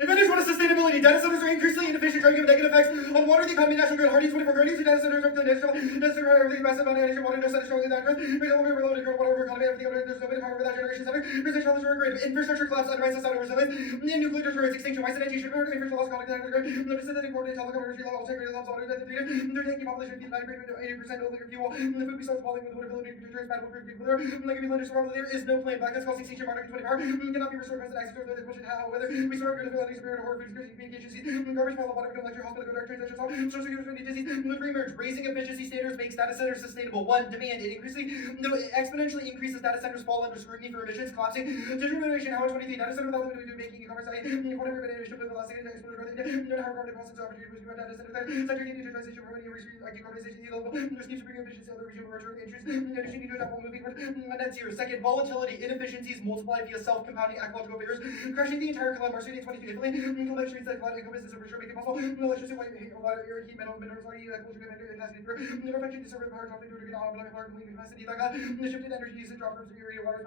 Advantage one is sustainability. Data centers are increasingly inefficient, trying to give negative effects on water, the economy, national grid. Hardy 24 guardians, data centers are the national. Data centers are everything massive amount of energy, water, no center, strongly that growth. We don't overload the water economy, everything over there's no big power without generation center. There's a challenge for a grid. Infrastructure collapse, undermines societal resilience. Nuclear deterrence, extinction, why sanitation, infrastructure loss, conflict, grid. No descendant, important telecom, energy, law, integrity, laws, water, death, data. There's a population of 80% of the fuel. The food we start falling with ability to deterrence, bad for people there. Like if you land to survival, there is no plan. Black causing extinction, market 20 power. Cannot be restored, present access to the question, how, whether we start good ability, superior to horror, food, communication, garbage, follow water, electric, hospital, go transition, social security, disease, remerge, raising efficiency standards makes data centers sustainable. One, demand, it exponentially increases data centers fall under scrutiny for emissions, collapsing. Digital innovation, how much 23, data center without limited making e-commerce, whatever innovation, but velocity, exponential growth, how carbon process opportunities with data center, sector digitization, promoting decarbonization, level, there's need to bring efficiency, other regional return interest, industry need to adapt while moving towards net zero. Second, volatility, inefficiencies multiply via self-compounding ecological barriers, crushing the entire climate, Marcy 22, Italy, collection streets like climate eco-business for sure, make it possible, electricity, water, air, heat, metal, minerals, ecological capacity, never affecting disorder, power, dropping due to capacity, like that, the shifted energy usage, drop from area, water,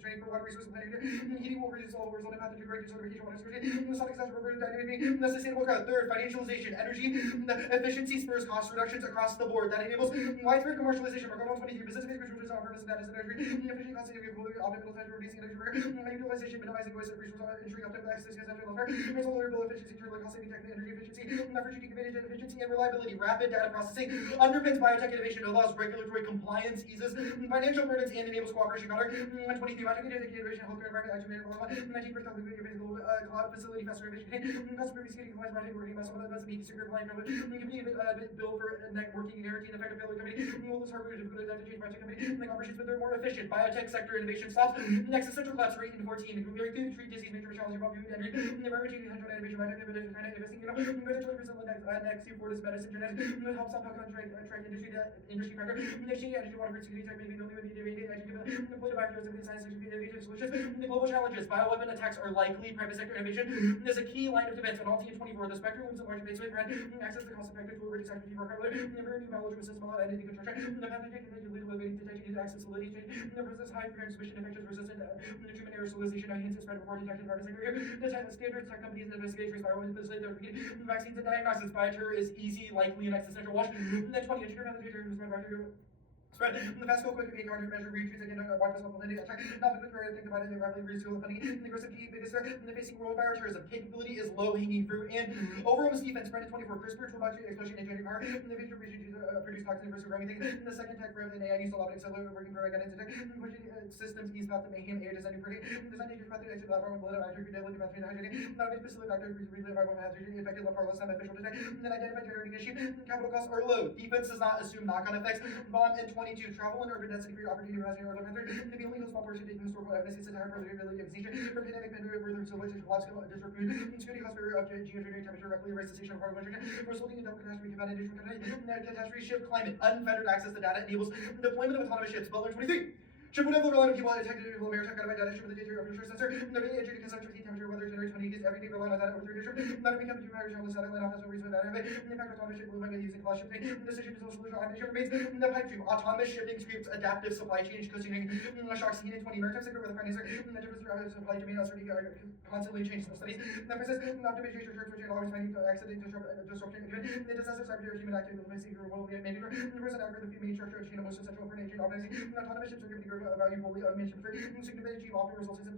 strain for water resources, heating will reduce all resulting path to great desertification, water security, the sonic size, urban dynamic, the sustainable growth. Third, financialization, energy, efficiency spurs cost reductions across the board. That enables widespread commercialization. Mark 123, business space, which reduces our purpose and data center energy, efficient cost saving, optimal time, reducing energy utilization, minimizing waste of resources, ensuring optimal access to essential welfare, control variable efficiency, turning cost saving, technical energy efficiency, leveraging convenience, efficiency, and reliability. Rapid data processing underpins biotech innovation, allows regulatory compliance, eases financial burdens, and enables cooperation. Connor, 23, biotech innovation, healthcare, environment, action, 19% of the cloud facility, faster efficiency, customer receiving compliance, biotech working, muscle, that's me, secure client, company, bill for networking, guarantee, and effective failure company, all this hardware to put it down to change biotech company, like operations, but they're more efficient. Biotech sector innovation stops. Next, essential collapse rate in 14, comparing to treat disease, major challenge, about food, energy, environment, central innovation, biotech, kind of investing, better 20% next to Fortis medicine, genetics, helps out track industry factor, exchange energy, water, security, tech, maybe no new employed factors in science, innovative solutions, the global challenges. Bioweapon attacks are likely. Private sector innovation is a key line of defense. On all T24, the spectrum looms a large base with access to cost-effective tool reduce activity for hardware, never new knowledge of system identity construction, the pathogen detection, access, solidity change, the versus high transmission infections resistant treatment aerosolization, enhances spread before detection, private sector. The standards tech companies and investigators, bioweapons, vaccines and diagnostics. Bioterror is easy, likely, and existential. Watch. And then 20, integral pathogen, spread bacteria. Spread the fast go quick make hard measure retreats again wide personal planning attack. Not the good think about it rapidly reduce funding. The aggressive key biggest threat in the facing world bioterrorism. Capability is low hanging fruit and overall defense spread 24 crisp spiritual bacteria explosion and genetic power. The future vision to produce toxin versus programming thing. The second tech rather than AI used a lot of accelerator working for guidance attack. Pushing systems ease path to mayhem air designing for designing your path to exit platform blood actor fidelity path to hydrogen. Not a specific factor relay by one hydrogen effective far less time beneficial detect. Then identify generating issue. Capital costs are low. Defense does not assume knock-on effects. Bomb and 22 travel and urban density create opportunity for or other country. The only small portion taking historical evidence is entire probability of extinction from pandemic pandemic further so which is collapse district food security cost barrier of geogeneric temperature directly raise the station of carbon resulting in double catastrophe combated catastrophe shift climate unfettered access to data enables deployment of autonomous ships. Butler 23. Should put over reliant people detected people maritime kind of data with the data of your sensor. The very educated consumption heat temperature weather generates 20 gigs everything relying on data over 3 days. Not to become too high on the satellite office no reason data. The impact of autonomous ship will be using class shipping. Decision is also solution automation remains the pipe dream. Autonomous shipping scripts adaptive supply chain cushioning shocks heat in 20 maritime sector with a financier the difference of supply chain uncertainty constantly changes the studies. The emphasis optimization church which always finding accident disruption event. The disaster cyber human activity the basic role of the manager. The person algorithm the main structure of chain of most essential for nature organizing. Autonomous ships are given the value fully mentioned for significant achieve optimal results in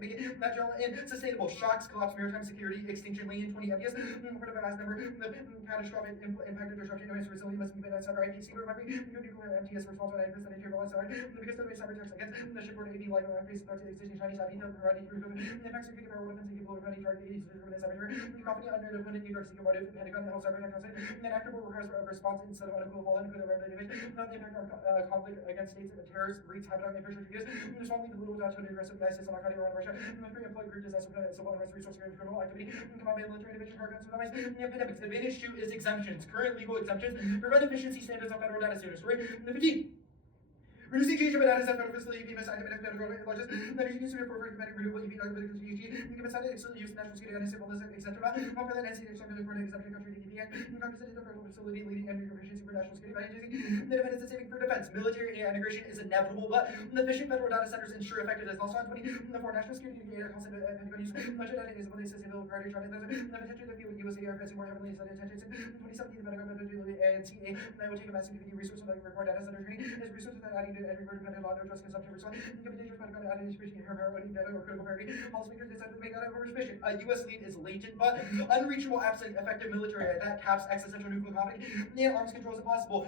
make it natural and sustainable. Shocks, collapse, maritime security, extinction, lane 20 MPS, part of a vast number, the catastrophic impact of disruption, and resilience must be been at cyber IP, secret memory, nuclear MTS response on 9% interior side, because of the cyber attacks against the shipboard AV live on face starts existing Chinese IP, providing through the impacts of critical defense and people preventing target AVs from the cyber, the company under the funded New York City provided Pentagon and health cyber attack concept, and then after requires a response instead of unequivocal and could have not the impact of conflict against states and terrorists, wreaks havoc on infrastructure use, responding to little without showing aggressive United States on Al-Qaeda around Russia, pre-employed group disaster civil unrest resource criminal activity, combined military intervention targets with pandemics. Advantage 2 is exemptions. Current legal exemptions prevent efficiency standards on federal data centers. Right? The 15. Reducing GHG by data set federal facility, given scientific federal largest, energy use to be appropriate competitive renewable EV, non-political GHG, given scientific excellent use national security, and etc. Offer that NCA external for an exemption country to EPA, represented the federal facility leading energy efficiency for national security by enhancing the independence and saving for defense. Military AI integration is inevitable, but the efficient federal data centers ensure effectiveness. Also on 20, for national security data constant Pentagon use, much data is one sustainable priority trying to the potential to fuel USA are facing more heavily inside attention. 2017, the Pentagon and CA will take a massive community resource like record data center training as resources that adding to every word dependent on no trust consumption response. Computation for Pentagon adding information here, power, data or critical priority. Policymakers decided to make that oversuspicion. A U.S. lead is latent but unreachable absent effective military that caps existential nuclear conflict and arms control is impossible.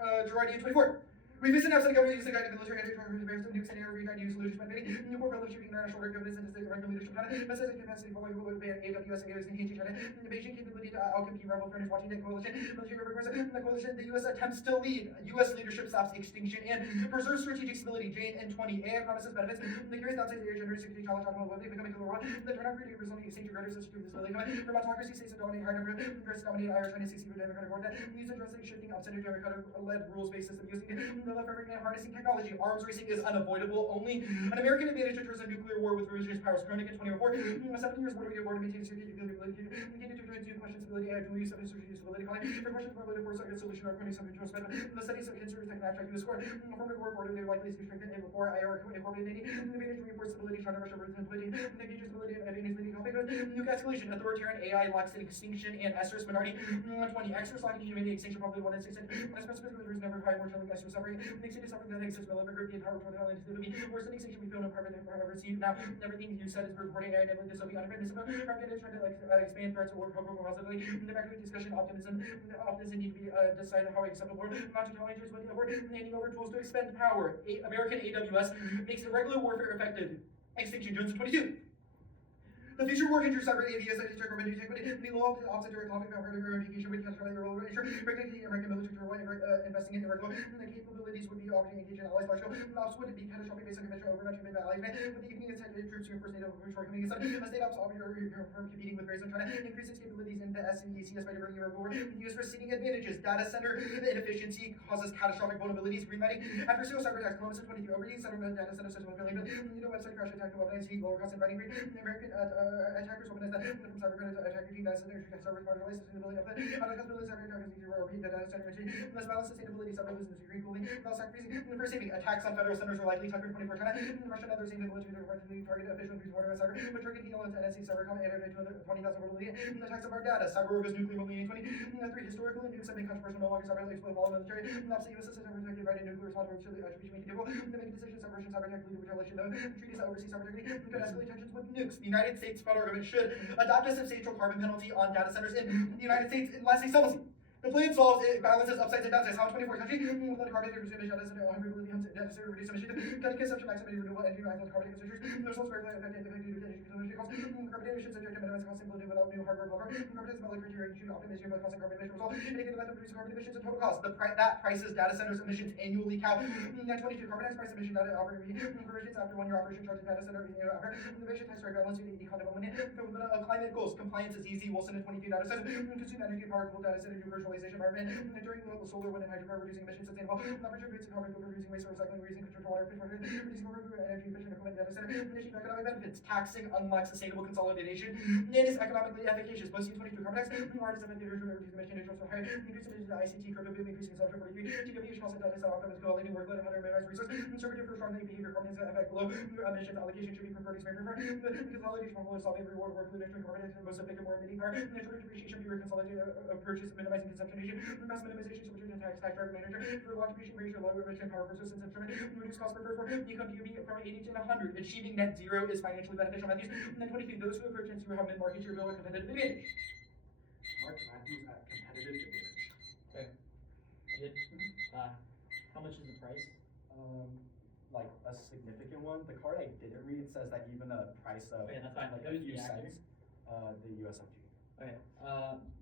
Gerardia 24. Revisit outside government use the guided military anti-terrorism defense of nukes and air reguide use solutions by maybe Newport Fellowship international order governance and the regular leadership China, besides capacity for global ban AWS and engaging China, the Beijing capability to outcompete rebel friends watching the coalition, military represent the coalition, the US attempts to lead. US leadership stops extinction and preserves strategic stability. Jane and 20 AI promises benefits. The curious downside area generates security challenge on mobile becoming a global one. The turnout creating resulting exchange of such security visibility. For autocracy states to dominate higher number versus dominate IR China 60 with Democratic order. These addressing shifting upside Democratic led rules-based system using the left and harnessing technology. Arms racing is unavoidable. Only an American advantage enters a nuclear war with revisionist powers. Chronic in 2004. 7 years, what do we afford to maintain security capability? We can do questions ability, dual use of strategic stability. For questions about whether force a solution or chronic subcontrol spend. The studies of consider tech abstract US score. Former war border they likely to strengthen and before IR incorporating the advantage to reinforce stability, trying to rush over the polity, the future stability and advantage leading conflict. Nuke escalation, authoritarian AI locks in extinction and Esser's minority. 20 extras locking humanity extinction probably 1 in 6. Especially the reason never high more chilling Esser suffering. Makes it suffering that exists relevant group the entire world and to be worse than extinction we feel no part of ever seen. Now everything you said is reporting and enabling this will be unwritten. Trying to expand threats or program positively. The back discussion optimism need to be decided how acceptable not to challenges but handing over tools to expend power. American AWS makes irregular warfare effective. Extinction Jones 22. The future war hinges cyber AVS and check revenue check the law of offset direct conflict about further verification with control your ensure regulating the American military to investing in irregular the capabilities would be often engaged in allies partial ops would be catastrophic based on conventional overnight treatment by allies with the evening intent troops to enforce NATO shortcoming inside a state ops arbitrary from competing with race and China increase its capabilities in the SECS by diverting Europe the US receding advantages data center inefficiency causes catastrophic vulnerabilities greenlighting after serial cyber attacks Columbus 23 overseas settlement data center says 1 billion website crash attack to weaponize heat lower cost and fighting rate American attackers open as that from cyber attacker team data center server marketplace sustainability of the accessibility cyber attackers need to repeat the data center less balance sustainability cyber business green cooling without sacrificing for saving attacks on federal centers are likely Tucker 24 China Russia and others aim to military target official increase water cyber but target heal into NSC cyber com and 20,000 vulnerability attacks of our data cyber org is nuclear only 20 3 historical nukes have been controversial no longer cyber explode all military not the US system protected by nuclear responsibility attribution to the making decisions cyber Russian cyber attack lead to retaliation though treaties that oversee cyber technique could escalate tensions with nukes the United States federal government should adopt a substantial carbon penalty on data centers in the United States. And lastly, subtlety. The plan solves it balances upsides and downsides. How 24 country without carbon emission data center 100 million necessary to reduce emissions. Cut consumption maximum renewable energy maximum carbon consumption. No source very effective energy costs. Carbon emissions subject to minimize cost simply without new hardware buffer. Carbon is about criteria to optimization of cost and carbon emission result. And again, the method of reducing carbon emissions and total cost. That prices data centers emissions annually count. 22 carbon price emission data operating provisions after 1 year operation charges data center after innovation tax rate balance unit economy climate goals. Compliance is easy. Wilson and 22 data centers consume energy power cool data center virtualization environment. During the solar, wind, and hydropower, reducing emissions, sustainable, temperature rates, and carbon filter, reducing waste, recycling, reducing control water, reducing carbon energy efficient equipment, data center, addition economic benefits, taxing, unlike sustainable consolidation, and is economically efficacious. Boasting 22 carbon tax, artists effective reducing emission neutral, higher, increasing the ICT, crypto, increasing consumption, 43, TWH, also data center, optimized, co-aligning workload, and other minimized resource, conservative for strong behavior, carbon effect, low emissions, allocation should be preferred, consolidation, formula, solving reward, workload, extra carbon, most effective, more emitting power, natural depreciation, fewer consolidated approaches, minimizing consumption, cost minimization, so return tax driver manager for contribution ratio, lower emission power persistence instrument, reduce cost per income to from 80 to 100. Achieving net zero is financially beneficial. Matthews, and then 23. Those who approach net zero have mid-market to build a competitive advantage. Mark Matthews at competitive advantage. Okay. How much is the price? Like a significant one. The card I didn't read says that even a price of that's fine. like a few cents. The USMG. Okay.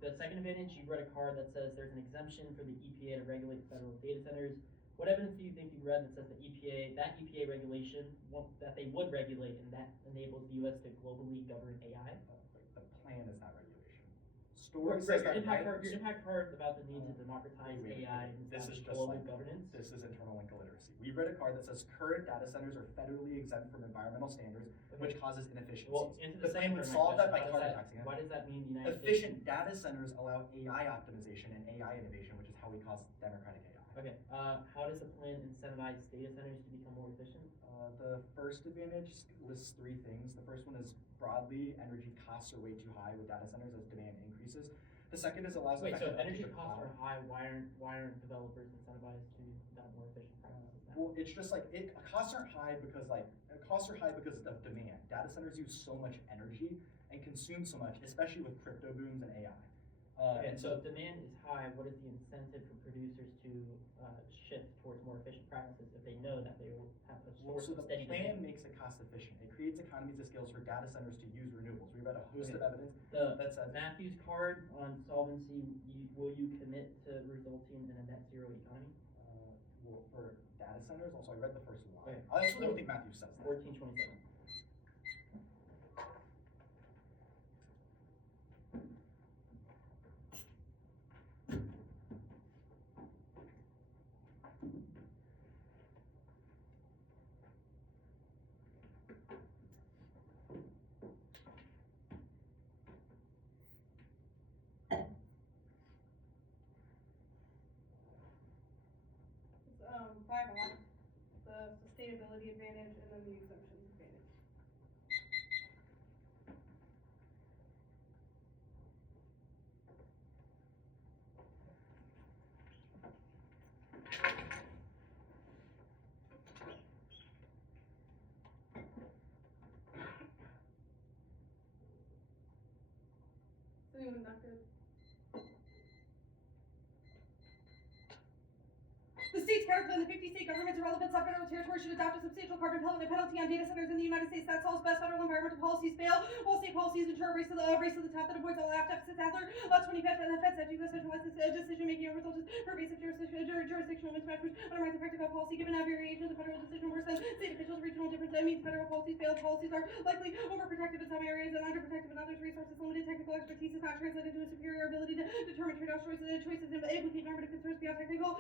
The second advantage, you read a card that says there's an exemption for the EPA to regulate federal data centers. What evidence do you think you read that says that EPA regulation that they would regulate and that enables the U.S. to globally govern AI? The plan is not regulation. story Right, says your that impact card about the need to democratize Wait, AI and this is establish just global like governance. This is internal link illiteracy. We read a card that says current data centers are federally exempt from environmental standards, which causes inefficiencies. Well, into the plan would solve that by carbon taxing. Why does that mean the United Efficient data centers allow AI optimization and AI innovation, which is how we cause democratic AI. Okay, how does the plan incentivize data centers to become more efficient? The first advantage lists 3 things. The first one is broadly, energy costs are way too high with data centers as demand increases. The second is allows Wait, so effective energy upkeep of costs cloud. are high, why aren't developers incentivized to adopt more efficient practices now? Well, it's just like costs aren't high because costs are high because of demand. Data centers use so much energy and consume so much, especially with crypto booms and AI. Okay, so if demand is high, what is the incentive for producers to shift towards more efficient practices if they know that they will have a source So of the steady plan demand? makes it cost efficient. It creates economies of scale for data centers to use renewables. We read a host of evidence The that says Matthews card on solvency, will you commit to resulting in a net zero economy? well, for data centers. Also, I read the first one. Okay. I actually don't think Matthew says that. 1427. It's 5 on the sustainability advantage and then the exemptions advantage. Is anyone not good? The states, and the 50 state governments and relevant sub-federal territories should adopt a substantial carbon penalty on data centers in the United States that solves best federal environmental policies fail. While state policies ensure a race to the top that avoids all deficits. Adler, 25th, and the Fed said you centralized decision-making and results in pervasive jurisdictional mismatch, which undermines effective policy. Given that variation of the federal decision worse than state officials' regional difference, that means federal policies fail. Policies are likely overprotective in some areas and underprotective in others. Resources, limited technical expertise is not translated into a superior ability to determine trade-off choices and implicate normative concerns beyond technical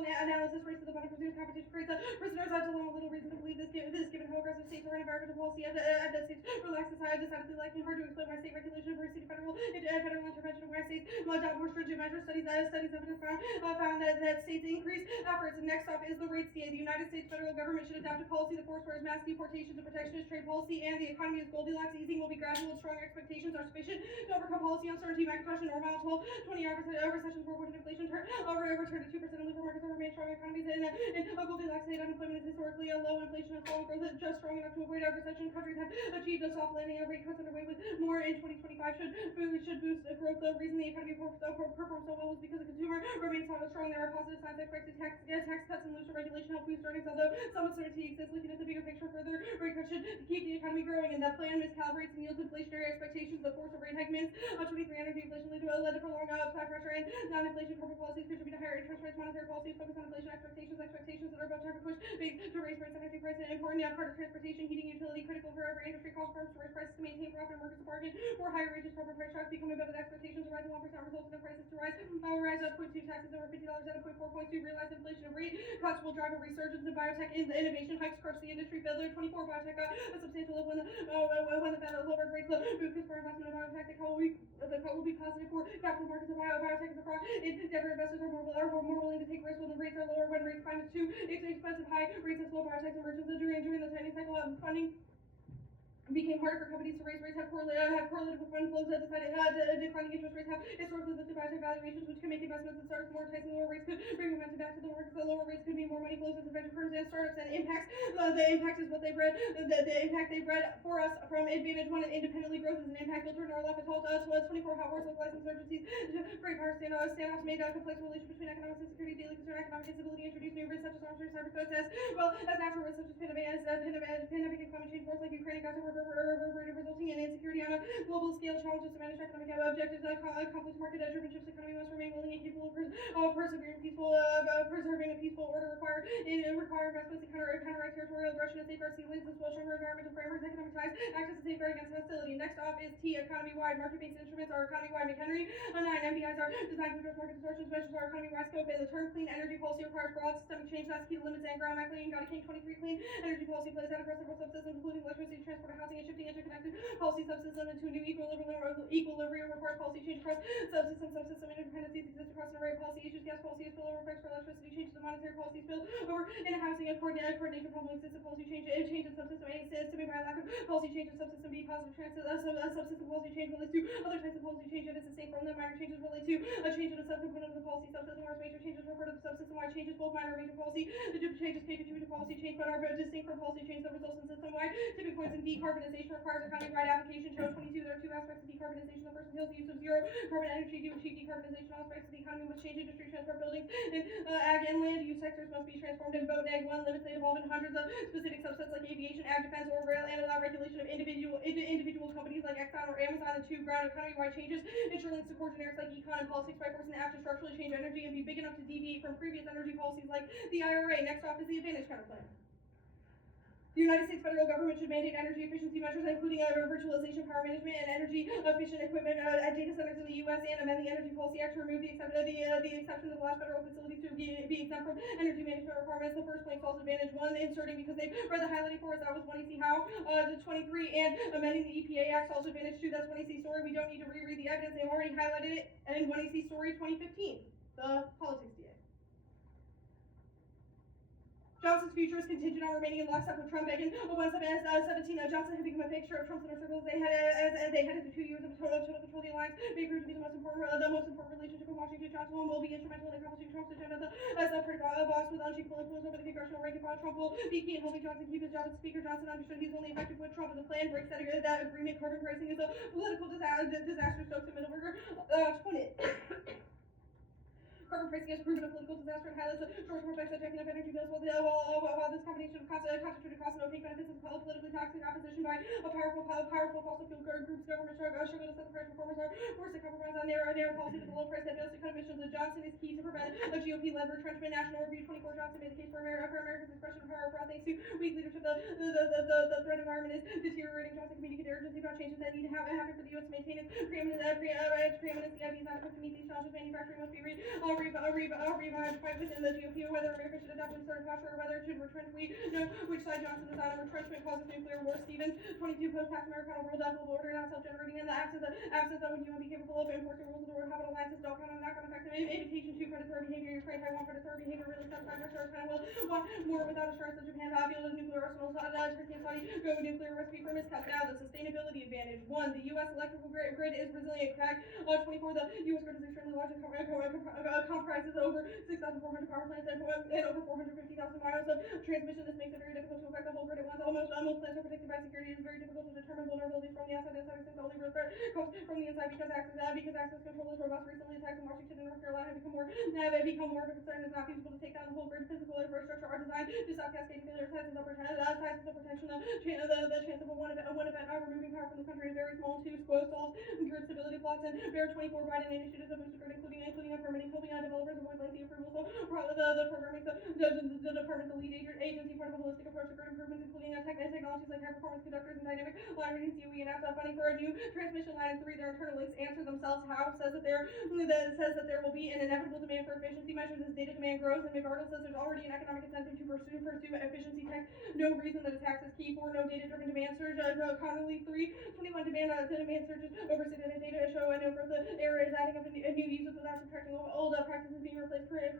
analysis. Race to the bottom presumes competition creates a prisoner's dilemma. Little reason to believe this given how aggressive states are in environmental policy. As the states relax decidedly likely hard to explain why state regulation versus federal intervention of why states adopt more stringent measures. Studies evidence found that states increase efforts. And next up is the rate scale. The United States federal government should adopt a policy that fosters mass deportations and protectionist trade policy, and the economy is Goldilocks. Easing will be gradual and strong expectations are sufficient to overcome policy uncertainty. Macintosh and Normal 12-20 recessions were when inflation return to 2% and labor markets remain strong. Economies in Goldilocks state unemployment is historically a low. Inflation and falling growth is just strong enough to avoid a recession. Countries have achieved a soft landing. Rate cuts underway with more in 2025 should boost growth. The reason the economy performs so well is because the consumer remains strong. There are positive signs. Expected tax cuts and looser regulation help boost earnings, although some uncertainty exists. Looking at the bigger picture, further rate cuts should keep the economy growing, and that plan miscalibrates and yields inflationary expectations. The force of rate hike means 23 energy inflation led to prolonged stock pressure, and non-inflation corporate policies contribute to higher interest rates. Monetary policies focus on inflation expectations that are about to push banks to raise rates. Energy prices important. Part of transportation, heating, utility critical for every industry. Calls firms to raise prices to maintain profit and markets to bargain for higher wages. Corporate price shocks becoming better than expectations. A rising 1% results in prices to rise up 0.2 taxes over $50 at a 0.4.2. Realized inflation rate cuts will drive a resurgence in biotech innovation. Hikes crush the industry. Failure 24 biotech got a substantial lift when the Fed lowered rates. Because for investment in biotech, the cut will be positive for capital markets. Biotech is a fraud. Endeavor investors are more willing to take risks when the rates are lower. When rates climb to it's expensive. High rates of slow biotech emergence during the tightening cycle of funding became harder for companies to raise rates, have correlated with fund flows, declining interest rates have historically lifted biotech valuations, which can make investments in startups more enticing. Lower rates could bring momentum back to the market. The lower rates could mean more money flows into venture firms and startups, and impacts. The impact is what they read. The impact they read for us from Advantage One and independently growth is an impact filter in our life. It's all us. 24 hot wars, localized insurgencies, great power standoffs made a complex relation between economics and security, daily concern, economic instability, introduce new risks such as arms, cyber threats, as well as natural risks such as pandemic and climate change, wars like Ukraine and Gaza, resulting in insecurity on a global scale challenges to manage economic objectives, accomplish market-driven shifts, economy must remain willing and capable of preserving a peaceful order, require investments to counteract territorial aggression and safeguard sea lanes, as well as stronger environmental frameworks, economic ties, access to safeguard against hostility. Next off is T, economy-wide market-based instruments are economy-wide McHenry. 9, MPIs are designed to address market distortions, measures are economy-wide scope, and the term clean energy policy requires broad systemic change, that's key to limits and ground clean. Got a King 23 clean energy policy plays out across several subsystems, including electricity, transport, housing, and shifting interconnected policy subsystem into a new equilibrium requires policy change across subsystem interdependencies exist across an array of policy issues. Gas policy is spillover effects for electricity, changes in monetary policy spill over in housing and coordination public system policy change in subsystem A is to be by lack of policy change in subsystem B. Positive transit subsystem policy change relates to other types of policy change and is distinct from them. Minor changes relate to a change in a subcomponent of the policy subsystem, whereas major changes refer to the subsystem-wide changes. Both minor and major policy changes can contribute to policy change, but are distinct from policy change that results in system-wide tipping points. In decarbonization requires economy-wide application. Show 22. There are two aspects of decarbonization. The first entails the use of zero carbon energy to achieve decarbonization. All aspects of the economy must change. Industry, transport, buildings, and ag and land use sectors must be transformed. In boat and ag, one limits they evolve in hundreds of specific subsets like aviation, ag, defense, or rail, and allow regulation of individual companies like Exxon or Amazon. And 2, ground economy-wide changes ensure links to core generics like econ and politics by forcing the act to structurally change energy and be big enough to deviate from previous energy policies like the IRA. Next off is the advantage counter plan. The United States federal government should mandate energy efficiency measures, including virtualization, power management, and energy efficient equipment at data centers in the U.S. and amend the Energy Policy Act to remove the exception of the last federal facility to be exempt from energy management requirements. The first place false advantage 1, inserting because they read the highlighting for us. That was 1EC how. The 23 and amending the EPA Act false advantage 2. That's 1EC story. We don't need to reread the evidence. They've already highlighted it in 1EC story 2015. The politics DA. Johnson's future is contingent on remaining in lockstep with Trump. Back in 17, Johnson had become a fixture of Trump's inner circles. They headed to 2 years of total control of the alliance. May prove to be the most important relationship in Washington. Johnson will be instrumental in accomplishing Trump's agenda as the pretty boss with unshakable influence over the congressional ranking file. Trump will be key in helping Johnson keep his job as Speaker. Johnson understood he's only effective with Trump, and the plan breaks that agreement. Carbon pricing is a political disaster. Stokes and Middleburger put it. Carbon pricing has proven a political disaster and highlights the short-term effects of jacking up energy bills while this combination of concentrated costs and opaque benefits is politically toxic opposition by a powerful fossil fuel groups. Government struggle to set the price performers are forced to compromise on narrow policy with a low price that does to cut emissions. Johnson is key to prevent a GOP-led retrenchment. National Review 24 Johnson made the case for America's expression of power fraud thanks to weak leadership. The threat environment is deteriorating. Johnson communicated urgency about changes that need to happen for the U.S. to maintain its preeminence. The IB is not equipped to meet these challenges. Manufacturing must be revived fight within the GOP, or whether America should adopt a certain posture, or whether it should retrench. We know which side Johnson is on. Retrenchment causes nuclear war. Stevens 22 post-tax Americana world global order not self-generating, and the absence that would you be capable of enforcing rules of the world habit alliances don't count on not going to affect invitation to predatory behavior. Ukraine, Taiwan, predatory behavior really sometimes restores kind of will want more without assurance that Japan build a nuclear arsenal. Turkey and Saudi go nuclear recipe for miscuts. Now the sustainability advantage. 1, the U.S. electrical grid is resilient. Crack 24, the U.S. grid is extremely large and comprises over 6,400 power plants and over 450,000 miles of transmission. This makes it very difficult to affect the whole grid at once. Almost plants are protected by security. It is very difficult to determine vulnerabilities from the outside. Since the only real threat comes from the inside because access control is robust. Recently, attacks in Washington and North Carolina have become more of a concern. It's not feasible to take down the whole grid. Physical infrastructure are designed to stop cascading failure. Ties of protection. The chance of one event removing power from the country is very small. 2, solves grid stability plots and Bear 24 Biden initiatives of boost the grid, including a permitting, helping developers avoid lengthy approvals. So the program makes the department the lead agency part of a holistic approach to grid improvements, including technologies like high performance conductors and dynamic line reading COE and NASA funding for a new transmission line. And 3, their internal links answer themselves. How says that there will be an inevitable demand for efficiency measures as data demand grows, and McArdle says there's already an economic incentive to pursue efficiency tech. No reason that a tax is key. 4, no data-driven demand surge. Connolly 3, 21 demand surges overstated and data show a no growth. The area is adding up a new uses without subtracting old practices being replaced. Current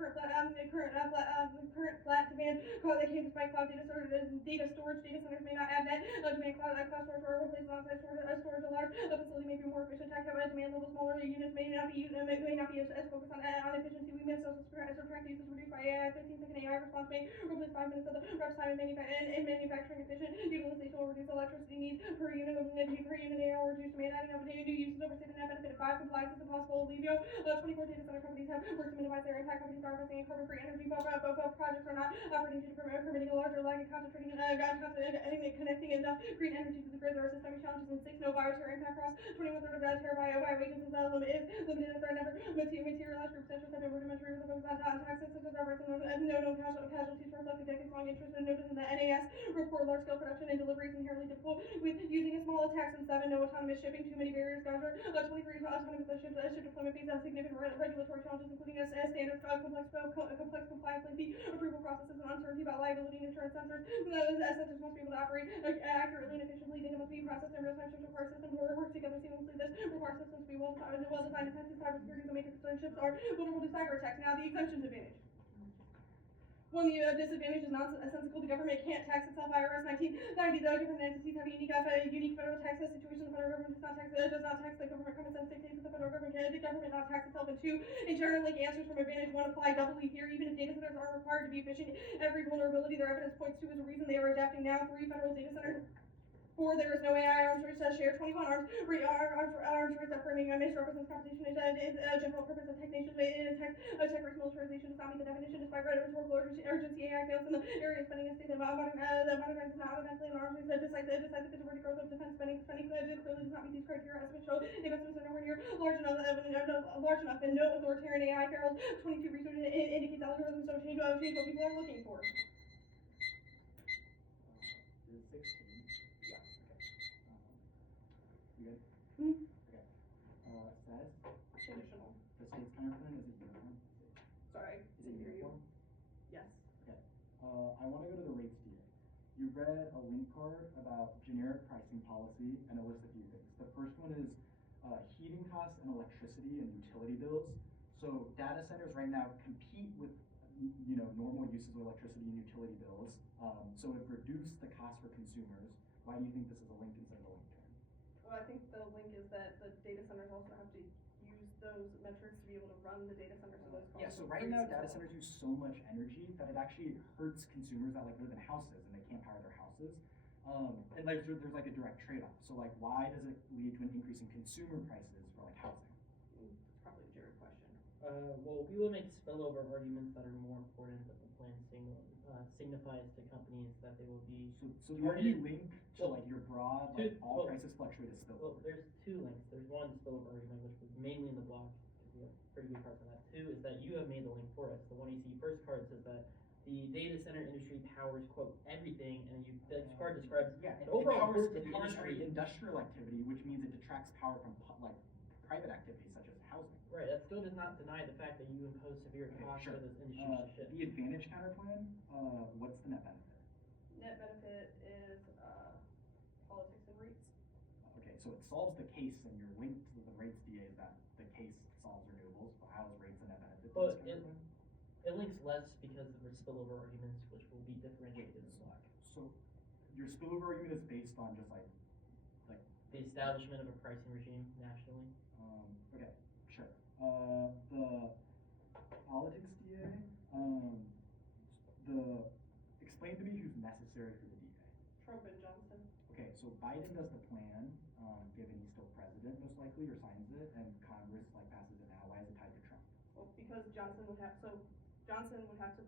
flat demand that came despite cloud data storage. Data centers may not add net demand. Cloud storage or replace alongside storage. A large facility may be more efficient. Tech demand level smaller units may not be as focused on efficiency. We may subtract uses reduced by AI. 15-second AI response may replace 5 minutes of the rep's time in manufacturing efficient utilization will reduce electricity needs per unit of AI or reduce demand. Adding up new uses of overstate the net benefit. 5, compliance with impossible allevio. 24, data center companies have worked to minimize their impact. Companies are investing in carbon-free energy, but projects are not operating due to permitting a larger lag in connecting enough green energy to the grid. There are systemic challenges. And 6, no biosphere impact across 21 third of that terabyte biowages is limited if there are never materialized group centers have been rudimentary with a focus on taxes such as Roberts and no known casualties reflect a decades-long interest and noted in the NAS report large-scale production and delivery is inherently difficult with using a small tax. And 7, no autonomous shipping, too many barriers. 23, autonomous ship deployment phase has significant regulatory challenges, including as standard complex compliance, lengthy approval processes, and uncertainty about liability and insurance sensors. Sensors must be able to operate accurately and efficiently. Data must be processed in real-time. Ships require systems to work together seamlessly. This requires systems to be well-designed and tested. Cybersecurity, the matrix ships are vulnerable to cyber attacks. Now, the exemptions advantage. When the disadvantage is nonsensical, the government can't tax itself. IRS 1990, the government entities have a unique federal tax situation. The federal government does not tax the government. Common sense dictates that the federal government not tax itself. And 2, internal link answers from advantage 1 apply doubly here. Even if data centers aren't required to be efficient, every vulnerability their evidence points to is a reason they are adapting now. 3, federal data centers. 4, there is no AI arms race share. 21, arms race are framing misrepresents competition is a general purpose of tech nations. Tech race militarization does not meet the definition despite rhetorical urgency. AI fails in the area of spending and state the modern is not automatically an arms race. Decisive the growth of defense spending clearly does not meet these criteria. Estimates show investments are nowhere near large enough and no authoritarian AI fails. 22, research indicates algorithms don't change what people are looking for. 16. Yeah. Okay. You good? Okay. Says Conditional. the state's counterclaim is it uniform? Sorry. Is it uniform? Yes. Okay. I want to go to the rates DA. You read a link card about generic pricing policy and it lists a few things. The first one is heating costs and electricity and utility bills. So data centers right now compete with normal uses of electricity and utility bills. So it reduced the cost for consumers. Why do you think this is a link instead of a link term? Well, I think the link is that the data centers also have to use those metrics to be able to run the data centers. So those yeah, so right now data centers use so much energy that it actually hurts consumers that live in houses and they can't power their houses. And there's like a direct trade-off. So like why does it lead to an increase in consumer prices for like housing? It's probably a Jared question. Well, we will make spillover arguments that are more important that the plan signifies to companies that they will be. So the only link to like your broad, all prices fluctuate is spillover. Well, there's 2 links. There's one spillover argument, which was mainly in the block, because we have a pretty good part for that. 2 is that you have made the link for us. The one you see first card says that the data center industry powers, quote, everything, and the card describes an overall it powers industrial activity, which means it detracts power from private activities such as housing. Right, that still does not deny the fact that you impose severe costs for those industries to shift. The advantage counterplan, what's the net benefit? Net benefit is politics and rates. Okay, so it solves the case, and your link to the rates DA is that the case solves renewables. But how is rates a net benefit? Well, it links less because of the spillover arguments, which will be differentiated in the block. So your spillover argument is based on just like the establishment of a pricing regime nationally. Okay, sure. The politics DA, explain to me who's necessary for the DA. Trump and Johnson. Okay, so Biden does the plan, given he's still president most likely, or signs it, and Congress passes it now. Why is it tied to Trump? Well, because Johnson would have to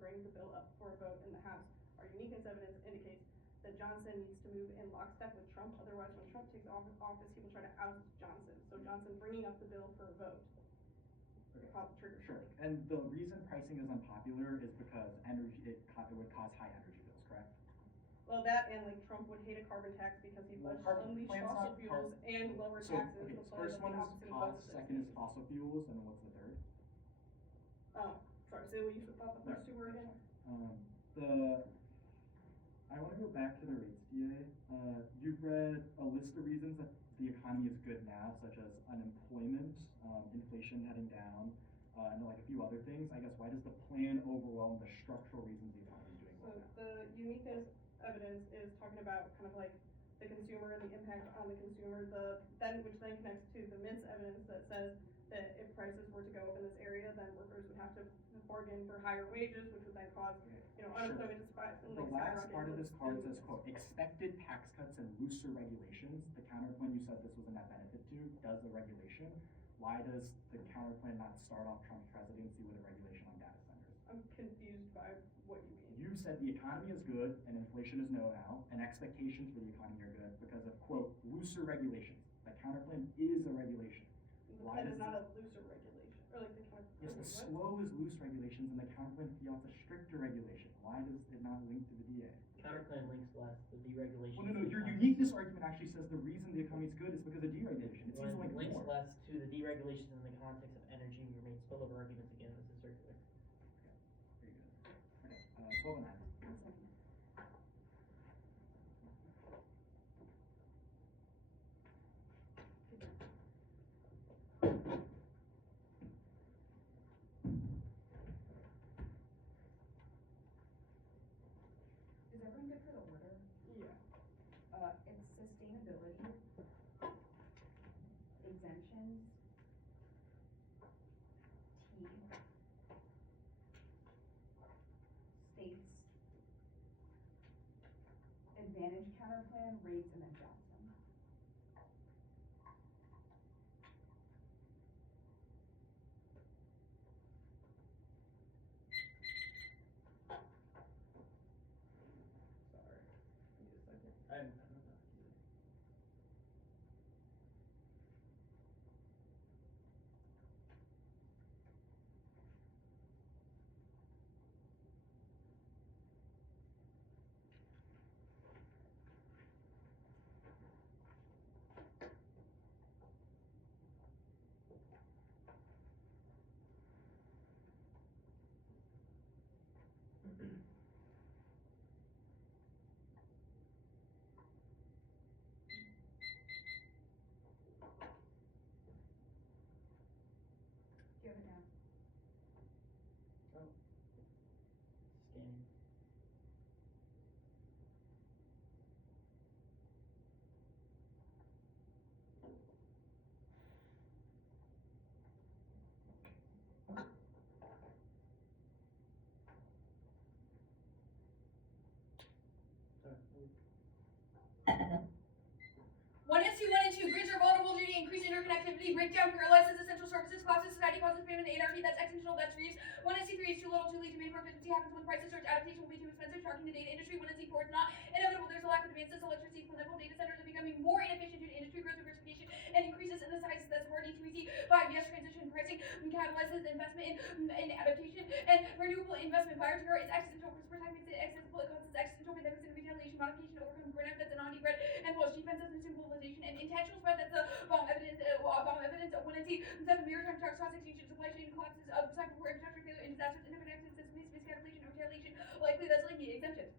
bring the bill up for a vote in the House. Our uniqueness evidence indicates that Johnson needs to move in lockstep with Trump. Otherwise, when Trump takes office, he will try to oust Johnson. So Johnson bringing up the bill for a vote. Okay. Sure. And the reason pricing is unpopular is because it would cause high energy bills, correct? Well, that and Trump would hate a carbon tax because he would unleash fossil fuels and lower taxes. Okay, first one is cost, second is fossil fuels, and then what's the third? Oh, sorry. Say what you thought the first 2 were again. I want to go back to the rates DA. You've read a list of reasons that the economy is good now, such as unemployment, inflation heading down, and a few other things. I guess why does the plan overwhelm the structural reasons the economy is doing well now? So the uniqueness evidence is talking about the consumer and the impact on the consumer. Which then connects to the MINT's evidence that says that if prices were to go up in this area, then workers would have to bargain for higher wages, which would then cause unemployment to spike. The last part of this card says, quote, expected tax cuts and looser regulations. The counterpoint you said this was a net benefit to does a regulation, why does the counterplan not start off Trump's presidency with a regulation on data centers? I'm confused by what you mean. You said the economy is good and inflation is no now, and expectations for the economy are good because of, quote, looser regulations. The counterplan is a regulation. Why That does is not a looser regulation, or like the kind of. Yes, the what? slow is loose regulations, and the counterplan fiat's a stricter regulation. Why does it not link to the DA? Counterplan links less, the deregulation. Well, no, your uniqueness argument actually says the reason the economy is good is because of deregulation. It seems like links more. less to the deregulation in the context of energy. You made spillover arguments again. This is circular. Very good. Okay, 12 and 9. Is everyone good for the order? Yeah. It's sustainability, exemptions, T, states, advantage counterplan, rates, and then Johnson. Sorry. Give me a second. I'm not either. Do you have it now? Scanning. One and two, 1 and 2. Grids are vulnerable due to increased interconnectivity, breakdown, paralyzes essential services, classes, society causes famine, anarchy, that's existential, that's reefs. 1 and C3 is too little, too late, demand for efficiency happens when prices surge, adaptation will be too expensive, shocking the data industry. 1 and C4 is not inevitable, there's a lack of demand since electricity plentiful, data centers are becoming more inefficient due to industry growth, diversification, and increases in the size that's hardy to easy. 5, yes, transition pricing catalyzes investment in adaptation and renewable investment. Fire terror is existential, CRISPR makes it accessible, it causes existential pandemics and retaliation, modification, overcome burnout, that's an anti-bread, and well, defenses and symbolization, and intentional spread, that's a bomb evidence, 1 and C, 7, maritime attacks, cost extinction, supply chain collapses, cyber war, infrastructure failure, and disasters, interconnected systems, miscalculation, retaliation, likely that's linking exemptions.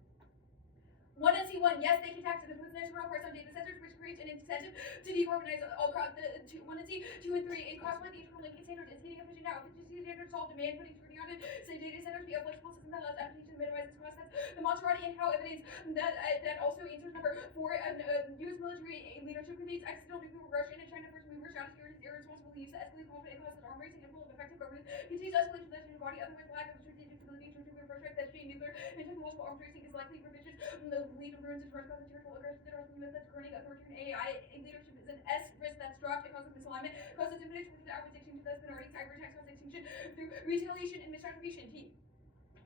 1 and C1, yes, they can tax and impose national price on data centers, which creates an incentive to decarbonize all across the 1 and C, 2 and 3, a cost with each linking standard is heating efficient now. Efficiency standards solve demand, putting scrutiny on it. So data centers be a flexible system that allows application to minimize its cost. That's the Maserati and how evidence that also answers number 4. U.S. military leadership contains accidental nuclear Russian and China first movers, down to irresponsible use to escalate conflict and causes arm racing and full of effective governance. Contains escalation that in the body, otherwise lack of strategic stability to nuclear first that chain nuclear and technological arms racing is likely provisions. The lead of ruins is risk causes territorial aggression that are from U.S. that's running authoritarian AI leadership is an S risk that's dropped. It causes misalignment, causes diminished with the average extinction that's been already cyber attacks cause extinction through retaliation and misattribution. T.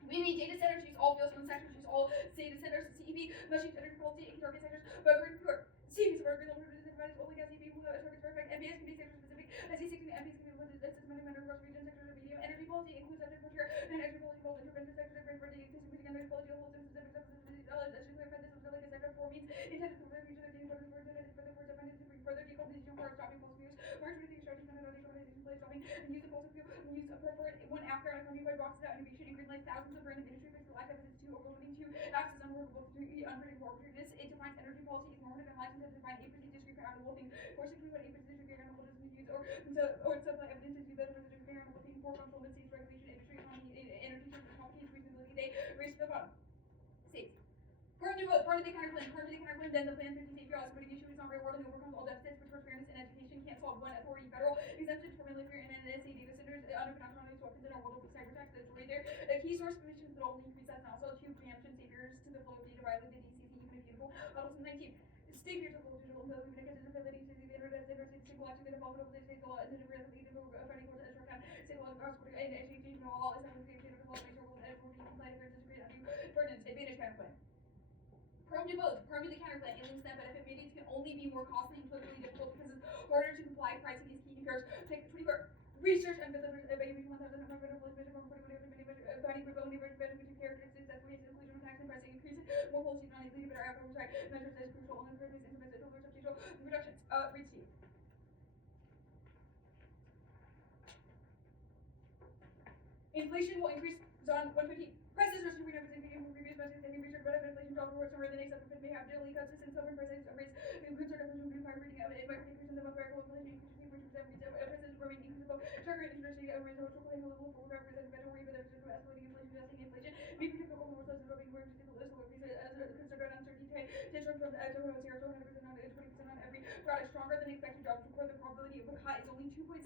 We need data centers, use all fields from sectors, use all data centers, CEP, must use energy policy, and target sectors, but we're for CEP, so we're going to provide only gas CEP, targets for effect, MBS can be sector specific, SE16 MBS can be limited, that's systematic matter across region sectors of medium, energy policy includes subject frontier, and extra policy called intervention sectors, different for the existing within energy policy, all system specific, that's just clear, this is like a sector 4 means intended to prevent future activity, further defended to bring further decomposition for stopping fossil fuels, march reducing strategy, and decarbonization play stopping, and use of fossil fuel, and use of preferred one after an economy wide boxes out innovation and green light thousands of random industry for lack of evidence to overlooking to access unworkable to unpredictable opportunities. It defines energy policy is normative and licensed to define a particular discrete variable thing, or simply what a particular discrete variable doesn't use, or supply evidence to do better for the discrete variable thing for functional mistakes, regulation, industry, economy, energy services, complicated reasonability, they race to the bottom. States. Part of the counterplan, then the plan 50 state laws, putting issue is not real world and overcomes all deficits, which fairness and education can't solve one authority federal exemption for military and NSA data centers under financial weapons in our world of cyber attacks that's right there. A key source of emissions that only increase that and also two preemption saviors to the flow of data violated DCC even if beautiful. Also 19. State fears of digital intelligence and ability to the internet diversity single action that involves the state law and the difference between the finding court and short state law and education law is having the state law and compliance or disagree on new ordinance advantage counterclaim. Prone to both. Prone to the counterclaim. It links that benefit mandates can only be more costly and politically difficult because it's harder to comply. Pricing is key compares. Take 24 research and characteristics that we inclusion tax and pricing increases more policy not included but are outcomes right measures as crucial only for these implemented over substantial reductions. Read Steve. Inflation will increase on 150. Prices are super representing from previous budgets and research but inflation dropped more somewhere than except may have generally consistent stubborn prices rates concern from the prior reading of it might increase in the most variable inflation increase prices remain increasable. Sugar industry reasonable to play a level for represent better way but there's escalating inflation may be difficult more close to being more difficult as well as considered uncertainty tension from the edge of 0 to 100% on 20% on every product stronger than expected drops before the probability of a cut is only 2.7%.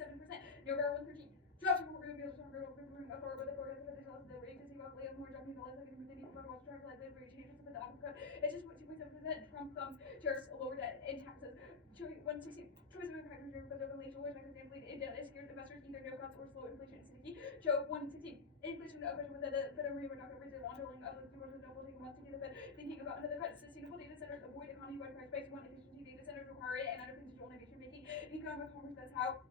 November 113. Drops before we will stronger over the forecast of the rate to see about layoff more dropping the less than the watch drive like the rate changes with the outcome. It's just 2.7%. Trump thumbs tariffs lowered in taxes. 160. Choice of impact reserve but the relation which makes inflation India is scared investors either no cuts or slow inflation is sticky. Joe 116. Inflation question with the Federal Reserve not going to reserve underlying of the $200 will take a month to get the Fed thinking about another cut. Sustainable data centers avoid economy-wide price spikes. One efficiency data centers require it and under digital innovation making economic commerce. That's how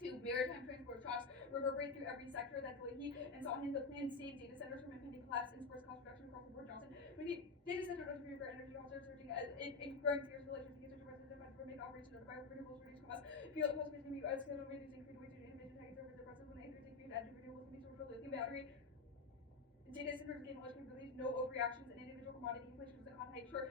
to maritime transport shocks reverberate through every sector that Leahy and saw in the plan save data centers from impending collapse and sports cost reduction across the board. Johnson. We need data center for energy officers searching in growing fears of electricity usage for make operations of renewables reduce costs. Field possibilities can be scaled over reducing food waste and innovation taking over the process when they take food add to renewables can be sourced from lithium battery. Data centers gain large capabilities, no overreactions, and individual commodity inflation was a contact. Sure,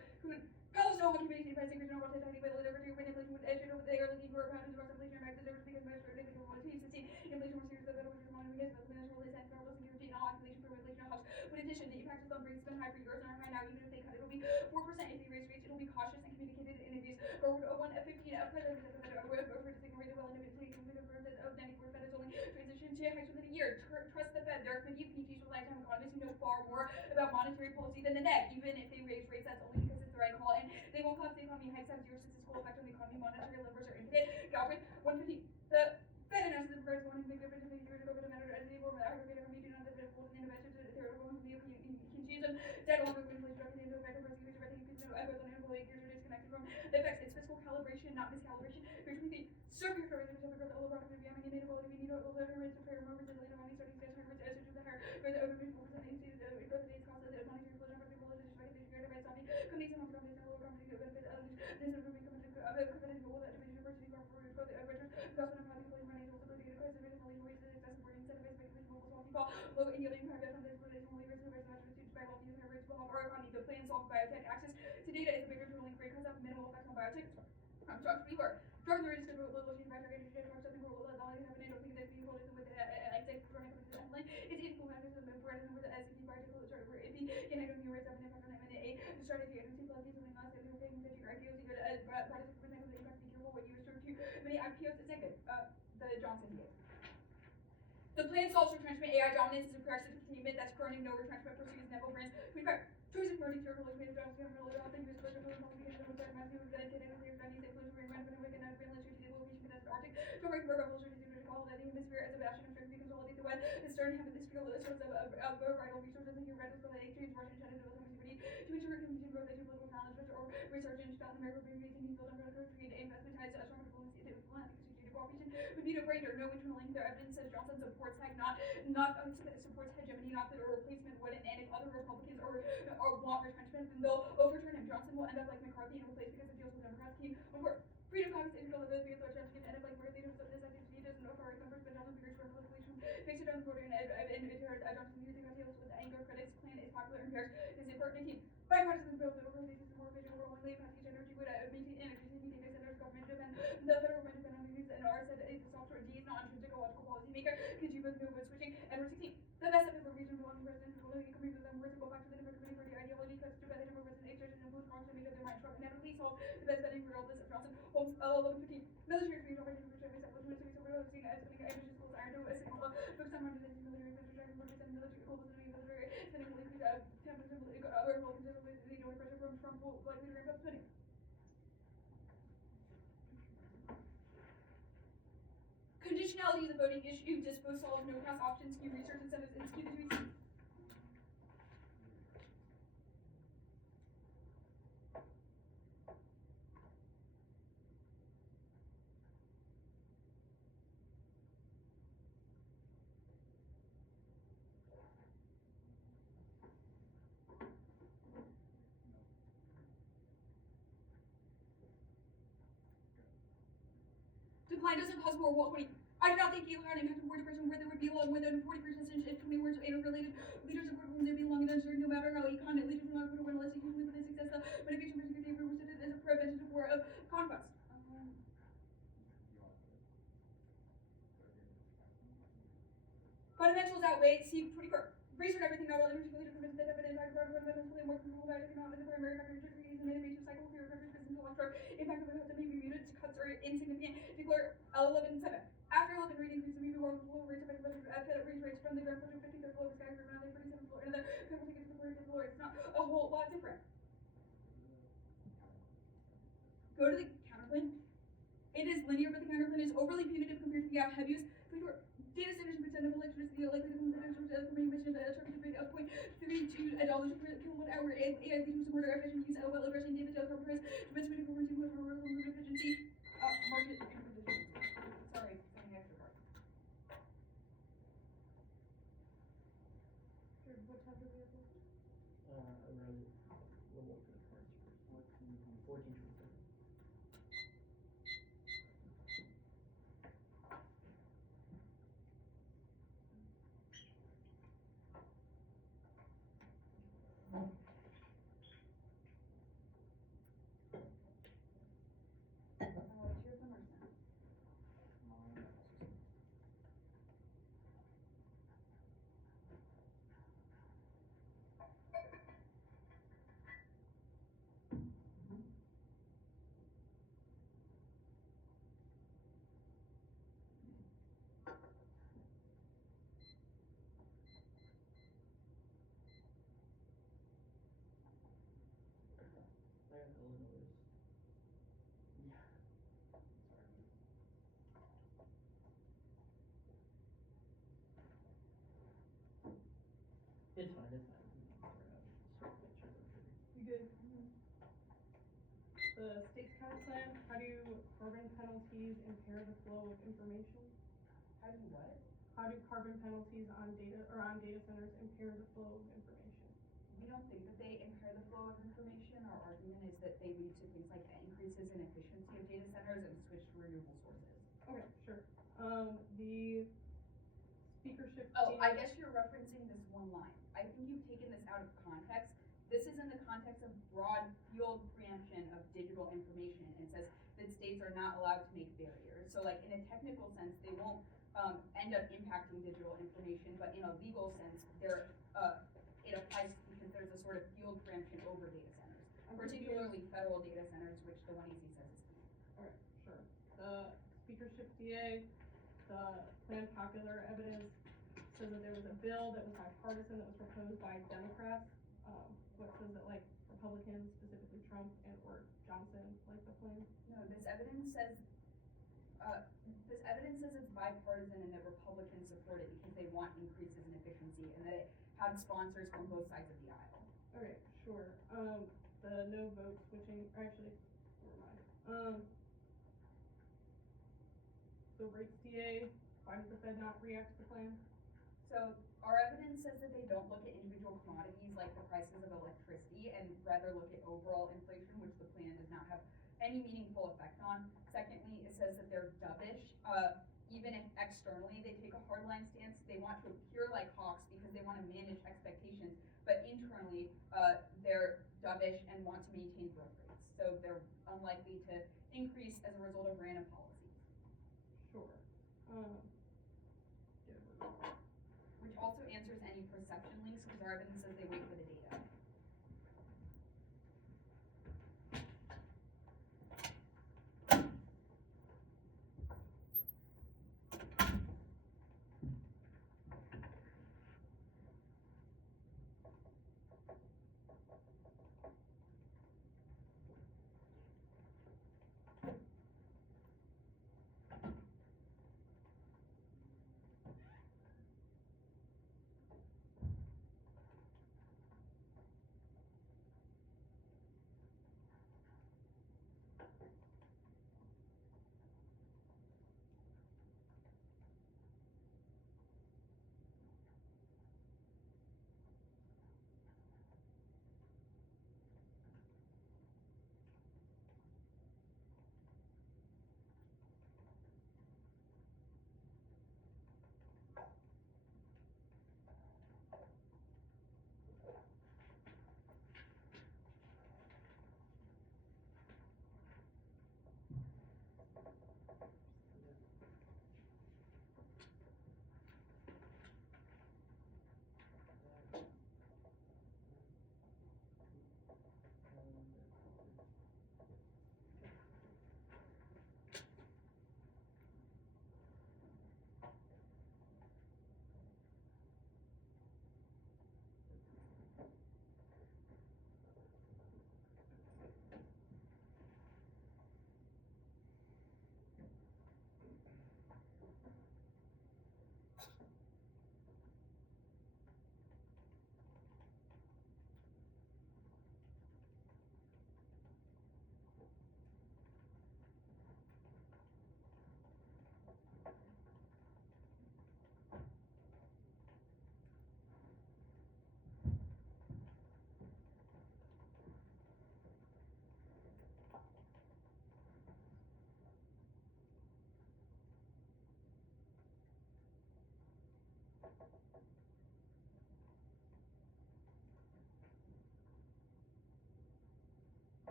College no motivation price increase no wanted tiny by over to when inflation would edge over they are looking for a pound of inflation or max difference because most are difficult to see inflation more serious than the money we get but the national is and normal to routine all inflation for inflation house. But in addition, the impact of some rates been high for years and are high now even if they cut it will be 4% if they raise rates it will be cautious and communicated in interviews or 1 at 15 of president over to take away the well and inflation with the version of 94 Fed is only transition to hikes within a year. Trust the Fed. Dartmouth PhDs with lifetime economists who know far more about monetary policy than the Fed. Even if they raise rates, that's only because it's the right call. And they won't collapse the economy. Hikes have zero statistical effect on the economy. Monetary levers are infinite. Galbraith 150. The Fed announced the price wanting to make difference in the year to go to the matter as they were aggregated from meeting on the Fed holding intervention to the theoretical confusion. Debt along with inflation dropping into effect of price increase no efforts on employee gears are disconnected from the effects. It's fiscal calibration, not miscalibration. Here's the circular curve is the all about the becoming inevitable. We need to learn rates to fair more resilient money starting to turn with edge to the higher where the overview focus on these because of these costs of monetary flow for people is just the security by Tommy companies and companies and lower companies who benefit this is moving coming to companies who will that division university for the average cost of having fully money will be the cost of really ways that investment for incentive based making mobile small people low and yielding private from the relational levers to investment students by wealthy and rates will help our economy. The plan solves biotech access to data is a bigger tool link rate because of minimal effects on biotech. Drugs fever. Drugs are just a little looking back again to or something will allow you to have an annual thing that being quoted with exact chronic definitely. It's influences and the brand with the SCP particle chart where if you can I don't hear an impact on M&A the strategy and people are people not that you're getting that your ideas you go to products with the impact be careful what you research to many IPOs it's like the Johnson did. The plan solves retrenchment. AI dominance is a progressive containment that's growing no retrenchment pursues Neville brands. We got choice of learning circle made of jobs and really all things is like a little because of that man who that get everything that needs inclusion we're going to make an unfriendly to the location because the Arctic to make more revolution to call that the hemisphere as a bastion of strength to consolidate the web and start having this field of sorts of vital resources and here radical for the exchange Russian China development to ensure continued growth into political knowledge or research in South America making these build under create investment ties to strong diplomacy to cooperation would be no greater. No internal link. Their evidence says Johnson supports tech, not supports hegemony, not the replacement wouldn't. And if other Republicans or want retrenchment, then they'll overturn him. Johnson will end up like McCarthy and replace because it deals with Democrats. Team one court. Freedom conversation about the because Johnson can end up like McCarthy and this I think he doesn't know for members, but Johnson figures for politically fix it on the border and Johnson using deals with anger critics. Plan is popular and cares is important. Team. Bipartisan bills that organizations more vision will only passage energy would maintain energy meeting data centers government depend the federal government depend on use and R said it's a software D not intrinsic ecological policy maker consumers move with switching and we're 16. The best of the region belonging presidents will only agree with them words go back to the Democratic Party ideology because to better democrats and exercise and influence constantly make up their mind truck and inevitably solve the best betting for all this of Johnson homes 1115 military freedom operations which every separate military so we're seeing as something ambitious goals iron to a single focus on running the military infrastructure and working military goals and military sending police tempers and other local pressure from Trump will likely ramp up spending. Proportionality is a voting issue. Disposal of no-cost options, skew research incentives, and skew the tweets. Decline doesn't cause more wall 20. I do not think either on impact of 40% where there would be long within 40% if 20 words and related leaders of courtrooms there be long and uncertain no matter how econ leaders will not put one unless usually with the success the motivation for security was it as a preventative war of conquest. Fundamentals outweigh see 24. Research everything not all images related to that have been impact of fundamentally more control by economic and primary factors to create an innovation cycle for your country's business electron impact of the may be muted cuts are insignificant. Declare 11.7. After 11 reading increase the maybe more flow rates of raise rates from the ground floor to 50 the floor of the sky for now they 37 floor and then people take it to the floor it's not a whole lot different. Go to the counterplane. It is linear, but the counterplane is overly punitive compared to the heavy use. Data centers percent of electricity likely to come to the emission at a target rate of $0.32 per kilowatt hour. AI leading to murder efficient use while addressing data telecom price, domestic converting with rural efficiency, market improvisation. Sorry, something extra hard. What time is it? Around what was the cards? 14. Cheers numbers now. I got Illinois. Yeah. Sorry. It's fine. Sorry, You good? The state's counter plan, how do carbon penalties impair the flow of information? How do you what? How do carbon penalties on data centers impair the flow of information? We don't think that they impair the flow of information. Our argument is that they lead to things like increases in efficiency of data centers and switch to renewable sources. Okay, sure. The speakership. Oh, I guess you're referencing this one line. I think you've taken this out of context. This is in the context of broad field preemption of digital information. It says that states are not allowed to make barriers. So like in a technical sense, they won't end up impacting digital information, but in a legal sense, it applies because there's a sort of field preemption over data centers, particularly federal data centers, which the 1AC says is key. Alright, sure. The speakership CA, the planned popular evidence says that there was a bill that was bipartisan that was proposed by Democrats. What says that like Republicans, specifically Trump and or Johnson, like the plan? No, this evidence says it's bipartisan and that Republicans support it because they want increases in efficiency and that it had sponsors from both sides of the aisle. Okay, sure. The no vote switching, actually, never mind. The rate CA, why does the Fed not react to the plan? So our evidence says that they don't look at individual commodities like the prices of electricity and rather look at overall inflation, which the plan does not have any meaningful effect on. Secondly, it says that they're dovish. Even if externally they take a hardline stance, they want to appear like hawks because they want to manage expectations, but internally they're dovish and want to maintain growth rates. So they're unlikely to increase as a result of random policy. Sure. Which also answers any perception links because our evidence says they wait for the data.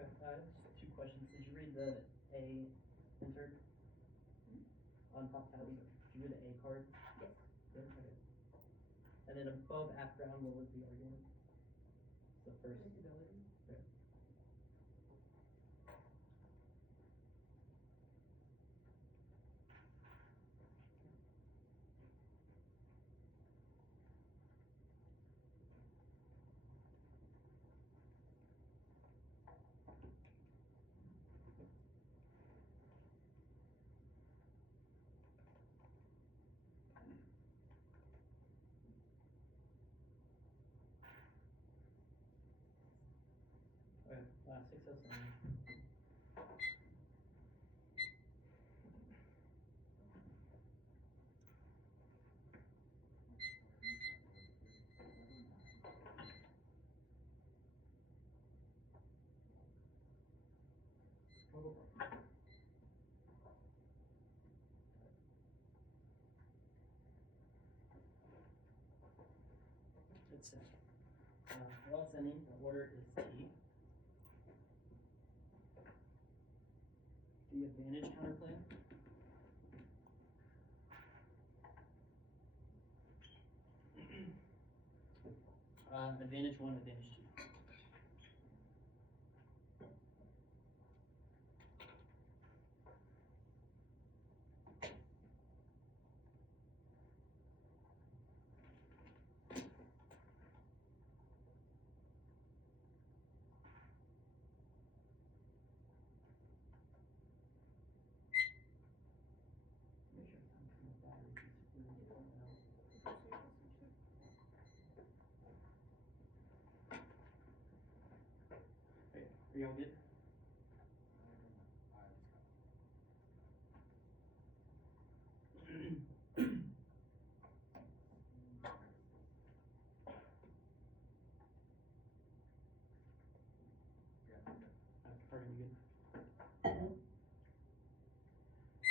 Just two questions. Did you read the A insert on top tab? Did you read the A card? Yes. Yep, okay. And then above app ground, what was the argument? The first. Visibility. Okay. Okay, 607. Total parking. It's while sending, the order is T. The advantage counterclaim. Advantage 1, advantage 2. Are you all good? Arvind, you good?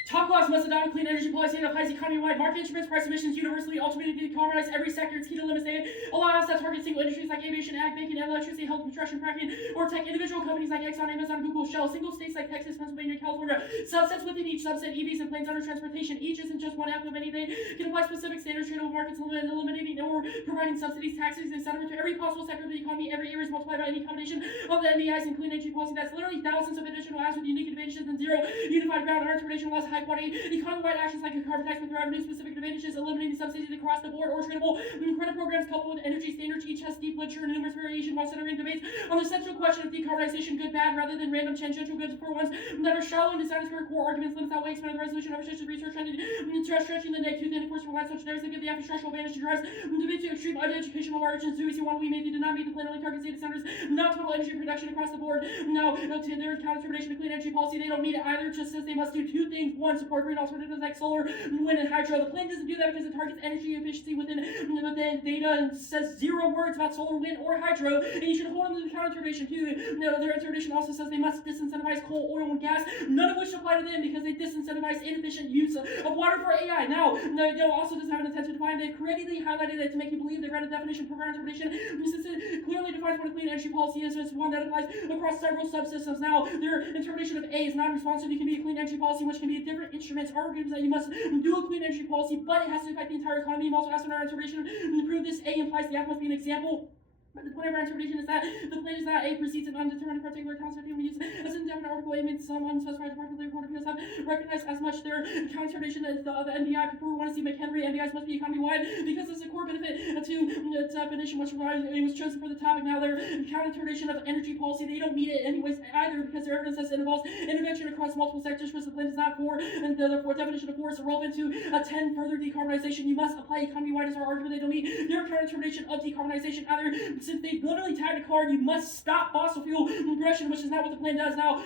Top class must adopt a clean energy policy that applies economy-wide market instruments, price emissions universally, ultimately decarbonize every sector. Its key to limits allow us to target single industries like aviation, ag, banking, electricity, health, construction, fracking, or tech. Individual companies like Exxon, Amazon, Google, Shell. Single states like Texas, Pennsylvania, California. Subsets within each subset, EVs and planes under transportation. Each isn't just one app of many. They can apply specific standards, tradable markets, eliminating or providing subsidies, taxes, etc. to every possible sector of the economy. Every area is multiplied by any combination of the NDIs and clean energy policy. That's literally thousands of additional apps with unique advantages and zero unified ground. Our interpretation laws high quality economy-wide actions like a carbon tax with revenue-specific advantages, eliminating subsidies across the board, or tradable credit programs coupled with energy standards. Each has deep literature and numerous variation while centering debates on the central question of decarbonization, good, bad, rather than random tangential goods for ones that are shallow and designed as core arguments, limits outweigh expanded the resolution of research trending, stretching the neck tooth and enforcement reliance on generics that give the after structural advantage to drives debate to extreme educational margins. We see one we maybe did not meet the plan only targets data centers, not total energy production across the board. Now, to their counter-termination to clean energy policy, they don't meet it either. It just says they must do two things. One, support green alternatives like solar, wind, and hydro. The plan doesn't do that because it targets energy efficiency within data and says zero words about solar, wind, or hydro. And you should hold them to the counter-termination too. Their interpretation also says they must disincentivize coal, oil, and gas, none of which apply to them because they disincentivize inefficient use of water for AI. Now, they also doesn't have an intent to define. They've creatively highlighted it to make you believe they read a definition for our interpretation. Since it clearly defines what a clean energy policy is, it's one that applies across several subsystems. Now, their interpretation of A is non-responsive. You can be a clean energy policy, which can be different instruments, arguments that you must do a clean energy policy, but it has to affect the entire economy. You also asked in our interpretation to prove this A implies the F must be an example. But the point of our interpretation is that the plan is that A precedes an undetermined particular concept human use as an indefinite article. A means some unspecified particular report appeals have recognized as much their counter-interpretation as the NDI. Prefer want to see McHenry. NDIs must be economy-wide because it's a core benefit to the definition which it was chosen for the topic. Now their counter-interpretation of energy policy, they don't meet it anyways either because their evidence says it involves intervention across multiple sectors, which the plan is not for, and the definition of force is relevant to attend further decarbonization. You must apply economy-wide as our argument. They don't meet their counter-interpretation of decarbonization either. Since they literally tagged a card, you must stop fossil fuel progression, which is not what the plan does. Now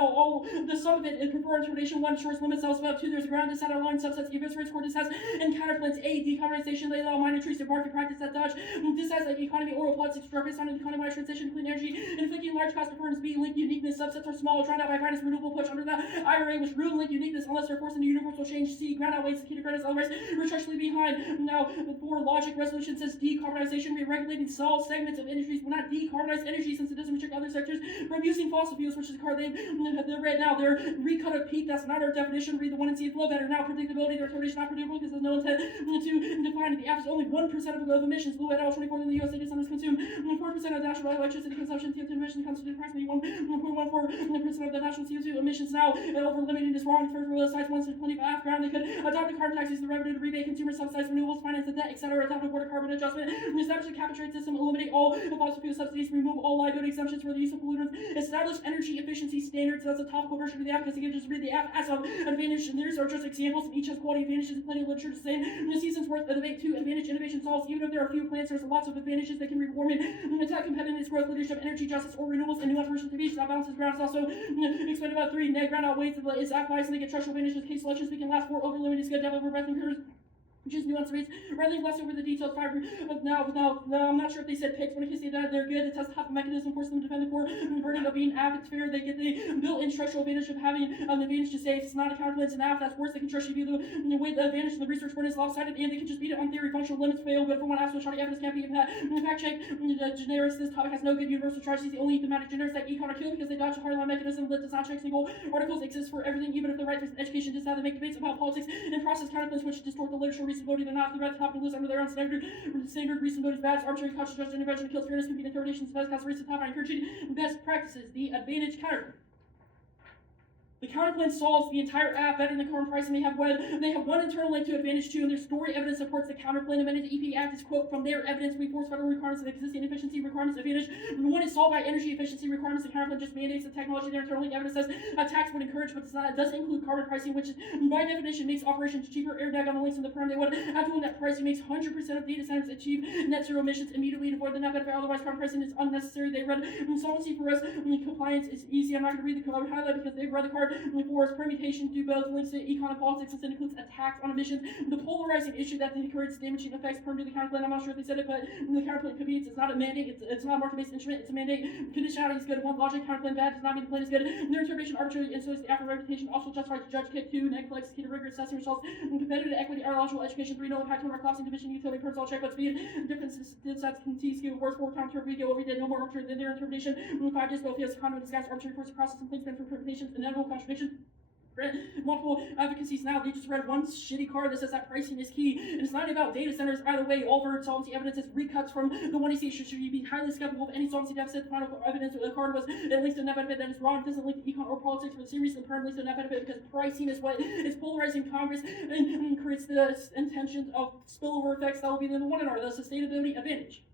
all the sum of it is prefer interpretation. One, shorts limits else about two. There's a ground to set outline subsets, eviscerates core this has and counterplans. A, decarbonization. They allow minor trees to market practice that Dutch. This has like economy oral plots extrapolates on an economy-wide transition, clean energy, inflicting large cost of firms. B, link uniqueness. Subsets are small, drowned out by finance renewable push under the IRA, which ruin link uniqueness unless they're forced into universal change. C, ground outweighs the key to credits, otherwise we're structurally behind. Now, for logic resolution says decarbonization, re-regulating all segments of industries will not decarbonize energy since it doesn't restrict other sectors from using fossil fuels, which is the card they've read now. Their recut of peak, that's not our definition. Read the one and see it flow better. Now, predictability, their interpretation not predictable because there's no intent to define it. The app is only 1% of emissions. Blue at all 24 in the US data centers consume 4% of national electricity consumption. CO2 emissions constitute approximately 1.14% of the national CO2 emissions. Now, over limiting this wrong in terms of size, once there's plenty of app ground, they could adopt a carbon tax, use the revenue to rebate consumers, subsidize renewables, finance the debt, etc. Adopt a border carbon adjustment, establish a cap and trade system, eliminate all fossil fuel subsidies, remove all liability exemptions for the use of pollutants, establish energy efficiency standards. That's a topical version of the app because you can just read the app as an advantage. And these are just examples, and each has quality advantages and plenty of literature to say. In the season's worth of debate, 2, advantage innovation solves. Even if there are few plants, there's lots of advantages that can be warming, attack competitiveness, growth, leadership, energy justice, or renewables, and new information to beach. That balances ground is also explained about 3. Net ground outweighs is app bias, and they get structural advantages. Case selections we can last 4. Over limited skill, depth over breadth, and curves. Which is nuanced rates, rather than gloss over the detailed fiber. Now, I'm not sure if they said picks, but if you say that they're good, it has top mechanism, force them to defend the core, burden of being app, it's fair, they get the built-in structural advantage of having an advantage to say if it's not a counterbalance an app, that's worse, they can trust you with the advantage of the research burden is lopsided, and they can just beat it on theory, functional limits fail, but for one absolute shot, evidence can't be fact check, generics, this topic has no good universal charge, the only thematic generics that econ are killed because they dodge a hardline mechanism that does not check single articles exist for everything, even if the right to education does how they make debates about politics and process counterbalance which distort the literature reasonability, they're not the right top to lose under their own standard reason motives bad, arbitrary conscious judgment intervention kills fairness, competing interpretations, best cast race to top, I encourage you best practices, the advantage counter. The counterplan solves the entire app better than current pricing. They have one internal link to Advantage 2, and their story evidence supports the counterplan amended to EPA Act is, quote, from their evidence, we force federal requirements of existing efficiency requirements of Advantage. One is solved by energy efficiency requirements. The counterplan just mandates the technology. Their internal link evidence says a tax would encourage, but it does include carbon pricing, which by definition makes operations cheaper. Air on the links in the perm, they would have to net pricing makes 100% of data centers achieve net zero emissions immediately to avoid the net benefit. Otherwise, carbon pricing is unnecessary. They read insolvency for us. Compliance is easy. I'm not going to read the code highlight because they've read the card for us. Permutation do both links to econ and politics and includes a tax on emissions. The polarizing issue that creates damaging effects perm to the counterplan. I'm not sure if they said it, but the counterplan competes. It's not a mandate. It's not a market-based instrument. It's a mandate. Conditionality is good. One logic. Counterplan bad does not mean the plan is good. Their interpretation arbitrary influence the after reputation also justifies the judge kick 2. Neg flex key to rigorous assessing results. Competitive equity, ideological education 3. No impact on our collapsing division utility personal check. But speed differences sets can T scale worse 4 times per video over did no more arbitrary than their interpretation. 5 just both feels economy disguise arbitrary force process and things meant for interpretations inevitable contradiction. Multiple advocacies now. They just read one shitty card that says that pricing is key, and it's not about data centers either way. All for solvency evidence is recuts from the one EC. Should you be highly skeptical of any solvency deficit? The final evidence of the card was it links to net benefit that is wrong. It doesn't link to econ or politics for the series. And perm links to net benefit because pricing is what is polarizing Congress and creates the intentions of spillover effects that will be the one and are the sustainability advantage.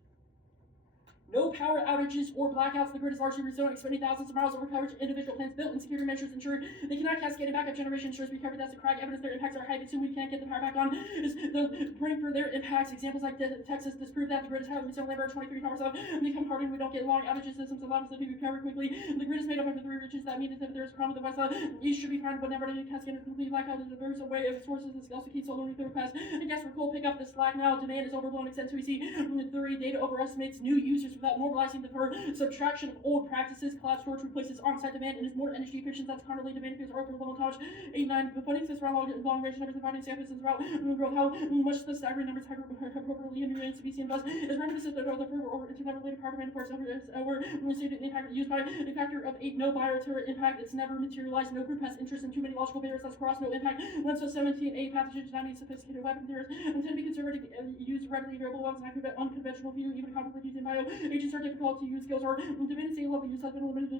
No power outages or blackouts. The grid is largely resilient, expending thousands of miles over coverage. Individual plans built and security measures ensure they cannot cascade and backup generation ensures we cover that's the crack evidence their impacts are high, so we can't get the power back on. Is the praying for their impacts. Examples like Texas disprove that the grid is highly resilient, labor 23 hours of become hardened. We don't get long outages. Systems allow us to be recovered quickly. The grid is made up of the 3 regions that mean that if there's a problem with the west, east should be fine, but never to cascade a complete blackout. There's a way of sources that also keep solar nuclear pass. I guess for coal pick up the slack now. Demand is overblown. Extend to we see 3 data overestimates new users without mobilizing the subtraction of old practices. Cloud storage replaces on-site demand and is more energy efficient. That's currently demand because our level college 8-9 funding sits around long range numbers and finding samples is about growth. How much the staggering numbers have appropriately and remains to be seen. Thus, is reminiscent of the further over into never later power demand force over stated impact used by a factor of 8. No bioterror impact. It's never materialized. No group has interest in too many logical barriers. That's cross. No impact. Lenso 17. 8 pathogens. 90 sophisticated weapon theorists and tend to be conservative. Use readily available weapons and unconventional view. Even conflict using bio agents are difficult to use. Skills are divinity level use has been limited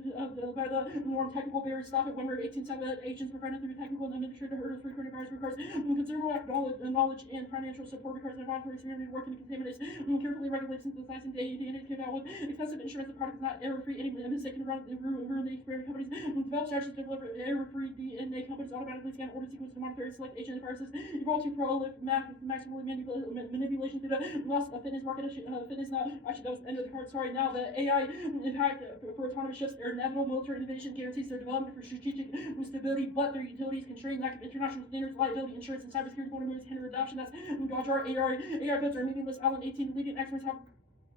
by the norm technical barriers. Stop it when we're 18 agents prevented through technical and administrative hurdles. Recruiting virus requires considerable knowledge and financial support. Requires an involuntary community working to contaminate. Carefully regulates synthesizing data indicate out with expensive insurance. The product is not error-free. Any mistake can ruin the experiment companies. Develop strategies to deliver error-free DNA. Companies automatically scan order sequence to monitor select agent viruses. Evolve to prolific maximally manipulation through the loss of fitness market. Fitness now. Actually, that was the end of the card. Sorry. Now the AI impact for autonomous ships are inevitable. Military innovation guarantees their development for strategic stability, but their utilities constrain lack of international standards, liability insurance, and cybersecurity vulnerabilities hinder adoption. That's Gajar. AI goods are meaningless. Alan 18 leading experts have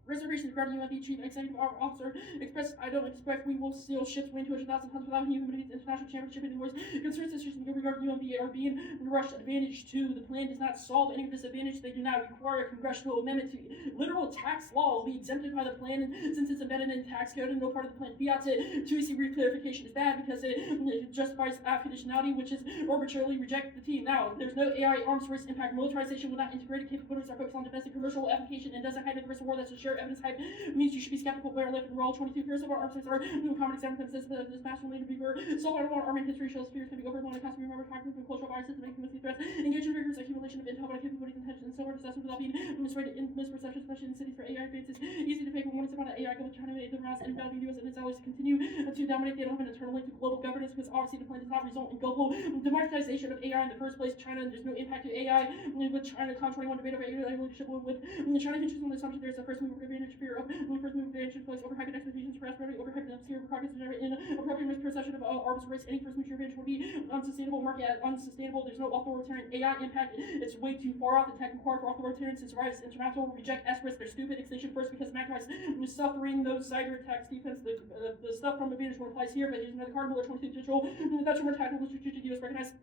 reservations regarding UNP Chief Executive Officer expressed, I don't expect we will steal ships weighing 200,000 tons without humanity's international championship invoice. Concerns regarding UNP are being rushed. Advantage 2. The plan does not solve any of this advantage. They do not require a congressional amendment to literal tax law will be exempted by the plan, and since it's embedded in tax code and no part of the plan fiat it. 2EC reclarification is bad because it justifies conditionality, which is arbitrarily reject the team. Now, there's no AI arms race impact. Militarization will not integrate capabilities are focused on domestic commercial application and doesn't hide the risk of war that's assured. Evidence hype means you should be skeptical where live in roll 22 fears of our arms are common example says that this past related to be so I don't want army history shows fears can be overblown and constantly remember factors and cultural biases to make community threats. Engage in rigorous accumulation of intel about capabilities intentions and silver assessment without being misread in misperceptions, especially in cities for AI advances. Easy to pay for one about an AI going to China the rounds and value videos and it's always to continue to dominate the element internally to global governance because obviously the plan does not result in global democratization of AI in the first place. China, there's no impact to AI with China Con 21 debate over AI leadership with China controls on the assumption there's a first mover advantage fear of first move advantage place overhyping expectations for aspiration, overhyping obscure progress in appropriate misperception of arms race. Any first mover advantage will be unsustainable. Market unsustainable. There's no authoritarian AI impact. It's way too far out. The tech required for authoritarian since rights international reject aspirates. They're stupid. Extinction first because Macross is suffering those cyber attacks defense. The stuff from advantage one applies here, but here's another card. Miller 22 digital. That's more tactical strategic use recognized.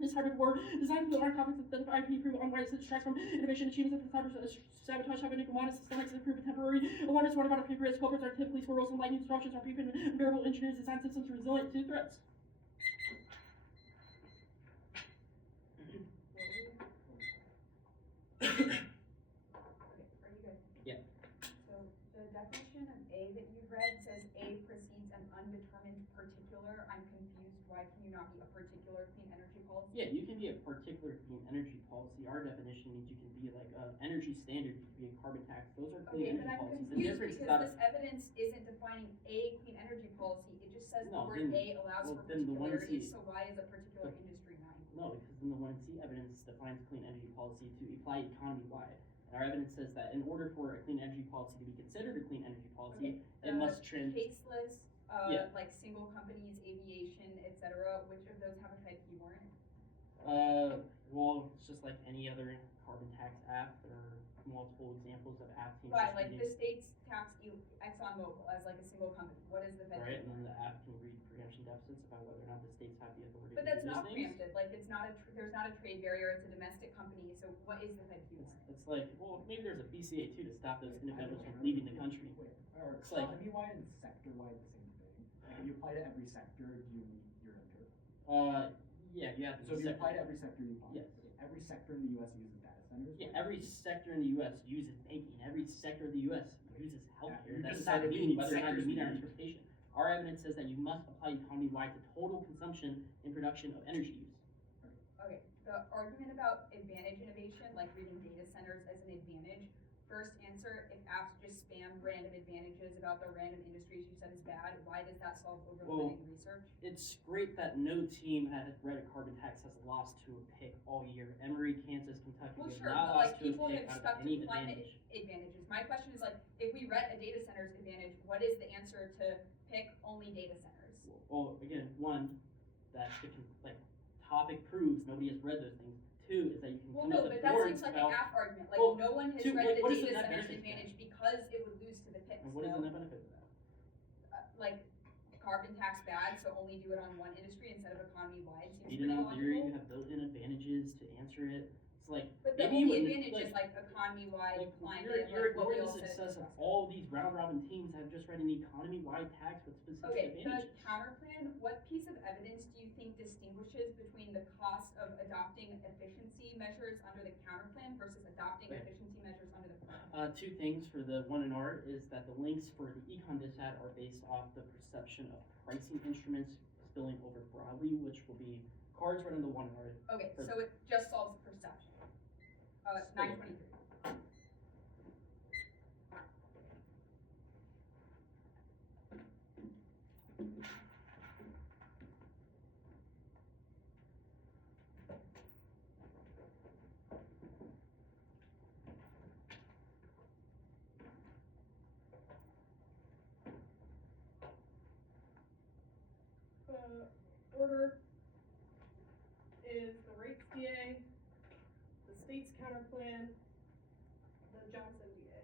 This hybrid war designed for the armed conflicts that IP prove on rights that distract from innovation achievements that the cyber sabotage have been commodities systemics that prove temporary. Alarmists warn about previous culprits are typically squirrels and lightning disruptions are prepared and variable engineers design systems resilient to threats. Okay, are you good? Yeah. So the definition of A that you've read says A precedes an undetermined particular. I'm confused. Why can you not be emission means you can be like energy standard, you can be a carbon tax. Those are clean Okay, but energy I'm policies. The confused difference is because that this evidence isn't defining a clean energy policy. It just says No, the word then- a allows well, for then the one particularity. C- So why is a particular industry not included? no, because then the 1C evidence defines clean energy policy to apply economy wide. And our evidence says that in order for a clean energy policy to be considered a clean energy policy, it must trend. Case list, Yeah. like single companies, aviation, etc. Which of those have a Fed key warrant? Well, it's just like any other carbon tax app. There are multiple examples of app teams. But like the states tax ExxonMobil as like a single company. What is the Fed? Right, and then the app can read preemption deficits about whether or not the states have the authority But to that's do not those things. preempted. Like it's not there's not a trade barrier. It's a domestic company. So what is the Fed key warrant? It's like, well, maybe there's a BCA too to stop those individuals from leaving the country. Wait, are It's like- economy-wide and sector-wide the same thing? Like, if you apply to every sector, you're under. Yeah, you have to. So if you separate- apply to every sector, you apply. Yes. Okay, every sector in the U.S. uses data centers. Yeah, every sector in the U.S. uses banking. Every sector of the U.S. uses healthcare. you That just does not said mean whether or not you sectors meet our mean- interpretation. Our evidence says that you must apply economy-wide to total consumption and production of energy use. Okay, the argument about advantage innovation, like reading data centers as an advantage. First answer, if apps just spam random advantages about the random industries you said is bad, why does that solve overloading research? It's great that no team at Red a Carbon Tax has lost to a pick all year. Emory, Kansas, Kentucky Well, have sure, not but lost like to a people pick have out stuck of to any climate advantage. advantages. My question is like, if we read a data center's advantage, what is the answer to pick only data centers? Well, again, one, that the topic proves nobody has read those things. Two is that you can Well, come no, up with but that words seems like about, an app argument. Like well, no one has two, read what the is the data net center's benefit to advantage because it would lose to the picks. and what is So, the net benefit of that? like carbon tax bad, so only do it on one industry instead of economy wide. Seems Read it pretty on theory, you logical. have built-in advantages to answer it. It's like, But the maybe you only wouldn't, advantage is like economy wide, like climate, you're like what we ignoring all the said. success of is all these round-robin teams that have just read an economy-wide tax with specific Okay, advantages. the counter plan, what piece of evidence do you think distinguishes between the cost of adopting efficiency measures under the counter plan versus adopting Okay. efficiency measures under the plan? Two things for the one in art is that the links for the econ dissat are based off the perception of pricing instruments spilling over broadly, which will be cards right on the one in art. Okay, For- so it just solves perception. 923. Order is the rates DA, the state's counter plan, the Johnson DA.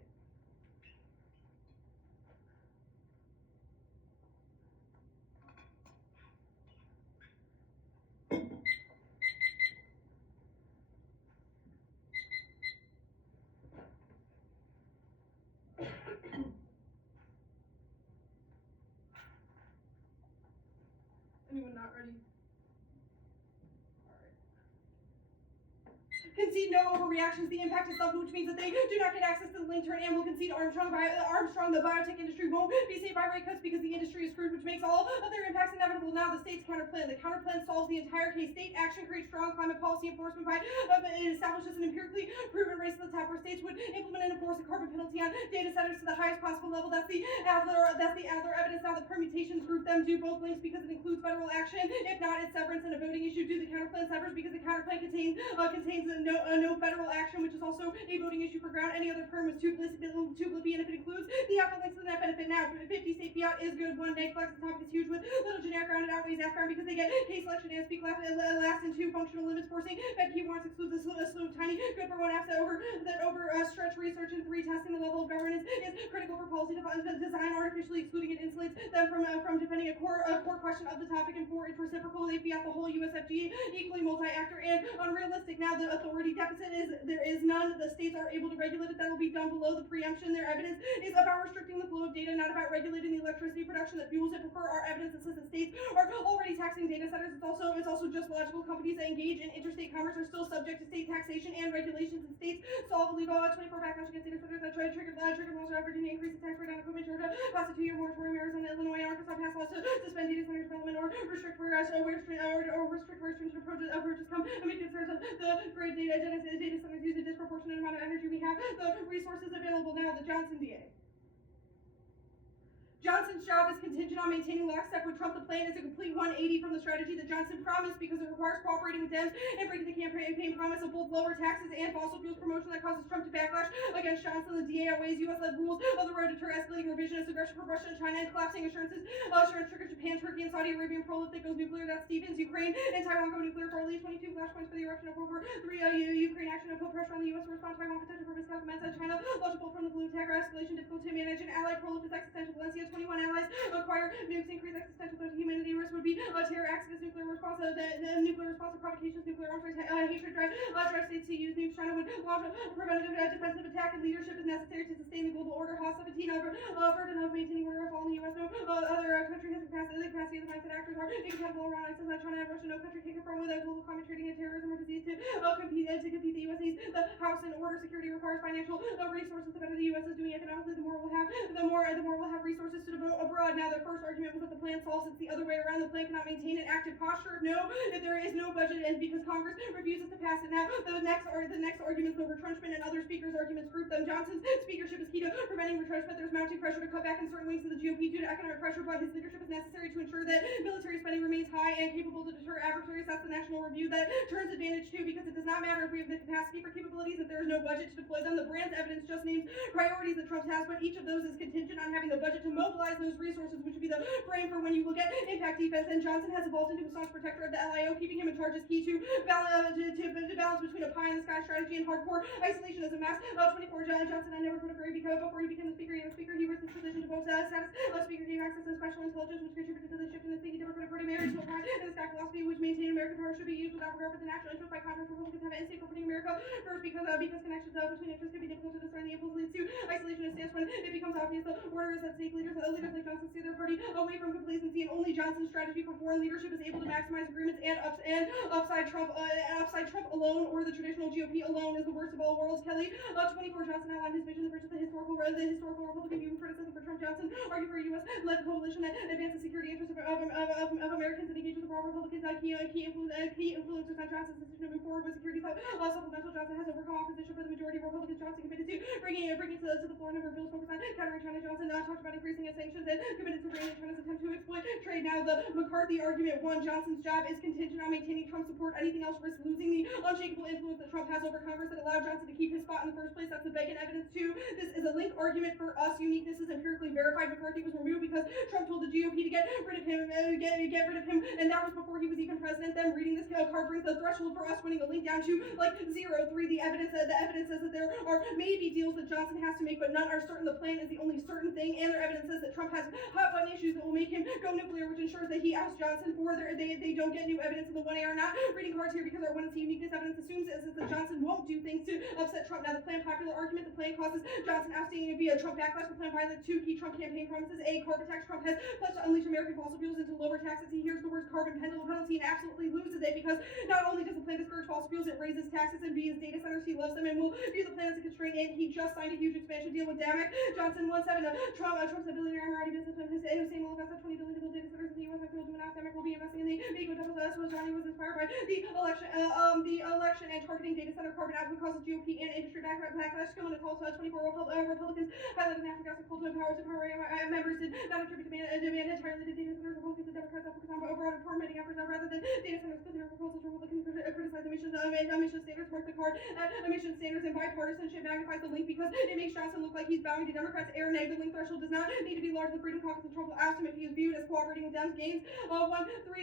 Anyone not ready? Concede no overreactions. The impact is something which means that they do not get access to the link turn and will concede Armstrong. The biotech industry won't be saved by rate cuts because the industry is screwed, which makes all of their impacts inevitable. Now the state's counter plan. The counter plan solves the entire case. State action creates strong climate policy enforcement by it establishes an empirically proven race to the top where states would implement and enforce a carbon penalty on data centers to the highest possible level. That's the Adler evidence. Now the permutations group them do both links because it includes federal action. If not, it's severance and a voting issue. Do the counter plan severs because the counter plan contains no federal action, which is also a voting issue for ground. Any other perm is too blippy, and if it includes the alpha links to the net benefit. Now 50 state fiat is good. One day flex the topic is huge with little generic ground. It outweighs F ground because they get case selection and speak last and two functional limits forcing Fed key warrants excludes the slow tiny good for one F that over stretch research and three testing. The level of governance is critical for policy design. Artificially excluding it insulates them from defending a core question of the topic. And four, it's reciprocal. They fiat the whole USFG equally multi-actor and unrealistic. Now the authority deficit there is none. The states are able to regulate it. That will be done below the preemption. Their evidence is about restricting the flow of data, not about regulating the electricity production that fuels it. Prefer our evidence that says that states are already taxing data centers. It's also just logical. Companies that engage in interstate commerce are still subject to state taxation and regulations. And states solve leave 24 backlash against data centers that try to trigger laws of Virginia, increase the tax rate on equipment, Georgia, pass a 2-year moratorium, Arizona, Illinois, and Arkansas pass laws to suspend data center development or restrict where stringent approaches come amid concerns of the great data centers use a disproportionate amount of energy. We have the resources available now, the Johnson DA. Johnson's job is contingent on maintaining lockstep with Trump. The plan is a complete 180 from the strategy that Johnson promised because it requires cooperating with Dems and breaking the campaign promise of both lower taxes and fossil fuels promotion that causes Trump to backlash against Johnson. The DA outweighs U.S.-led rules of the road to deter escalating revisionist aggression from Russia and China and collapsing assurance triggers Japan, Turkey, and Saudi Arabia. Prolif that goes nuclear. That Stevens, Ukraine, and Taiwan go nuclear for at least 22 flashpoints for the eruption of World War III. Ukraine action to put pressure on the U.S. to respond. Taiwan potential for risk comments. China logical from the blue attack escalation difficult to manage. And allied prolif is existential. Valencia 21 allies acquire nukes, increase existential threat to humanity. Risk would be terror, accidents, nuclear response, nuclear response to provocations, nuclear arms race, hatred, drive states to use nukes. China would launch a preventative defensive attack, and leadership is necessary to sustain the global order. Haas 17 burden of maintaining order of all in the U.S. No other country has the capacity of the mindset actors are incompatible around ISIS, China and Russia. No country can confront with global climate trading and terrorism or disease to compete the U.S. needs. The house and order security requires financial resources. The better the U.S. is doing economically, the more we'll have resources to devote abroad. Now, their first argument was that the plan solves. It's the other way around. The plan cannot maintain an active posture. No, that there is no budget, and because Congress refuses to pass it. Now, the next arguments, the retrenchment and other speakers' arguments group them. Johnson's speakership is key to preventing retrenchment. There's mounting pressure to cut back in certain wings of the GOP due to economic pressure, but his leadership is necessary to ensure that military spending remains high and capable to deter adversaries. That's the National Review that turns advantage too, because it does not matter if we have the capacity for capabilities if there is no budget to deploy them. The Brand's evidence just names priorities that Trump has, but each of those is contingent on having the budget to mobilize those resources, which would be the frame for when you look at impact defense. And Johnson has evolved into a staunch protector of the LIO. Keeping him in charge is key to balance between a pie in the sky strategy and hardcore isolationism. Mass 24 Johnson had never put a grade because before he became the speaker. He was this position to both status speaker gave access to special intelligence, which contributed to the shift in the thinking Democratic Party marriage to a pie in the sky philosophy, which maintained American power should be used without regard for the national interest. By contrast, Republicans have an instinct for putting America first because connections between interests can be difficult to discern. The impulse leads to isolationist stance when it becomes obvious the order is at stake. Leaders like Johnson steer their party away from complacency, and only Johnson's strategy for foreign leadership is able to maximize agreements and upside Trump alone, or the traditional GOP alone, is the worst of all worlds. Kelly 24 Johnson outlined his vision of the historical Republican view and criticism for Trump. Johnson argued for a U.S.-led coalition that advances security interests of Americans and engage with the broader Republicans. Key influencers on Johnson's decision to move forward with security supplemental. Johnson has overcome opposition for the majority of Republicans. Johnson committed to bringing to the floor a number of bills focused on countering China. Johnson talked about increasing sanctions and committed to reining China's attempt to exploit trade. Now, the McCarthy argument one, Johnson's job is contingent on maintaining Trump's support. Anything else risks losing the unshakable influence that Trump has over Congress that allowed Johnson to keep his spot in the first place. That's the Bacon evidence two. This is a link argument for us. Uniqueness is empirically verified. McCarthy was removed because Trump told the GOP to get rid of him, and that was before he was even president. Then reading this card brings the threshold for us winning a link down to like 0.3. The evidence says that there are maybe deals that Johnson has to make, but none are certain. The plan is the only certain thing, and their evidence says that Trump has hot button issues that will make him go nuclear, which ensures that he outs Johnson for they don't get new evidence in the 1A. Are not reading cards here because our 1C uniqueness evidence assumes is that Johnson won't do things to upset Trump. Now, the plan popular argument, the plan causes Johnson ousting via Trump backlash. The plan violates two key Trump campaign promises. A, carbon tax. Trump has pledged to unleash American fossil fuels into lower taxes. He hears the word carbon penalty and absolutely loses it because not only does the plan discourage fossil fuels, it raises taxes, and B, his data centers, he loves them and will view the plan as a constraint. And he just signed a huge expansion deal with Damac. Johnson 17. Trump's a billionaire Emirati businessman. His saying will invest $20 billion to build data centers in the U.S. I feel to announce Damac will be investing in the Mego Double S. Johnny was inspired by the election and targeting data center carbon output causes GOP and industry backlash. Still in a call to 24 Republicans highlighted natural gas and coal to power members did not attribute demand entirely to data centers. Republicans and Democrats are focused on overall permitting efforts rather than data centers. Their proposals. Republicans criticize emission standards, mark the card at emission standards, and bipartisanship magnifies the link because it makes Johnson look like he's bowing to Democrats. Air neg, the link threshold does not need to be large. The Freedom Caucus and Trump will oust him if he is viewed as cooperating with Dems gains. 1-3,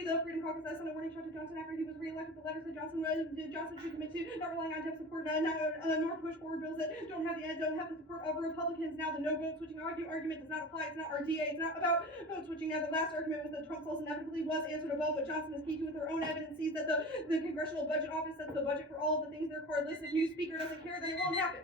the Freedom Caucus sent a warning shot to Johnson after he was reelected. The letter said Johnson should commit to not relying on Dem support nor push forward bills that don't have the support of Republicans. Now, the no vote switching argument does not apply. It's not RDA. It's not about vote switching. Now, the last argument was that Trump sells inevitably was answered above, but Johnson is key to with their own evidence sees that the Congressional Budget Office sets the budget for all of the things their card lists. If new speaker doesn't care, then it won't happen.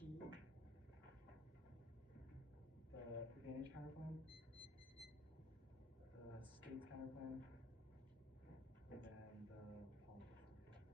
the advantage counterplan, the states counterplan, and then the politics. I just got it.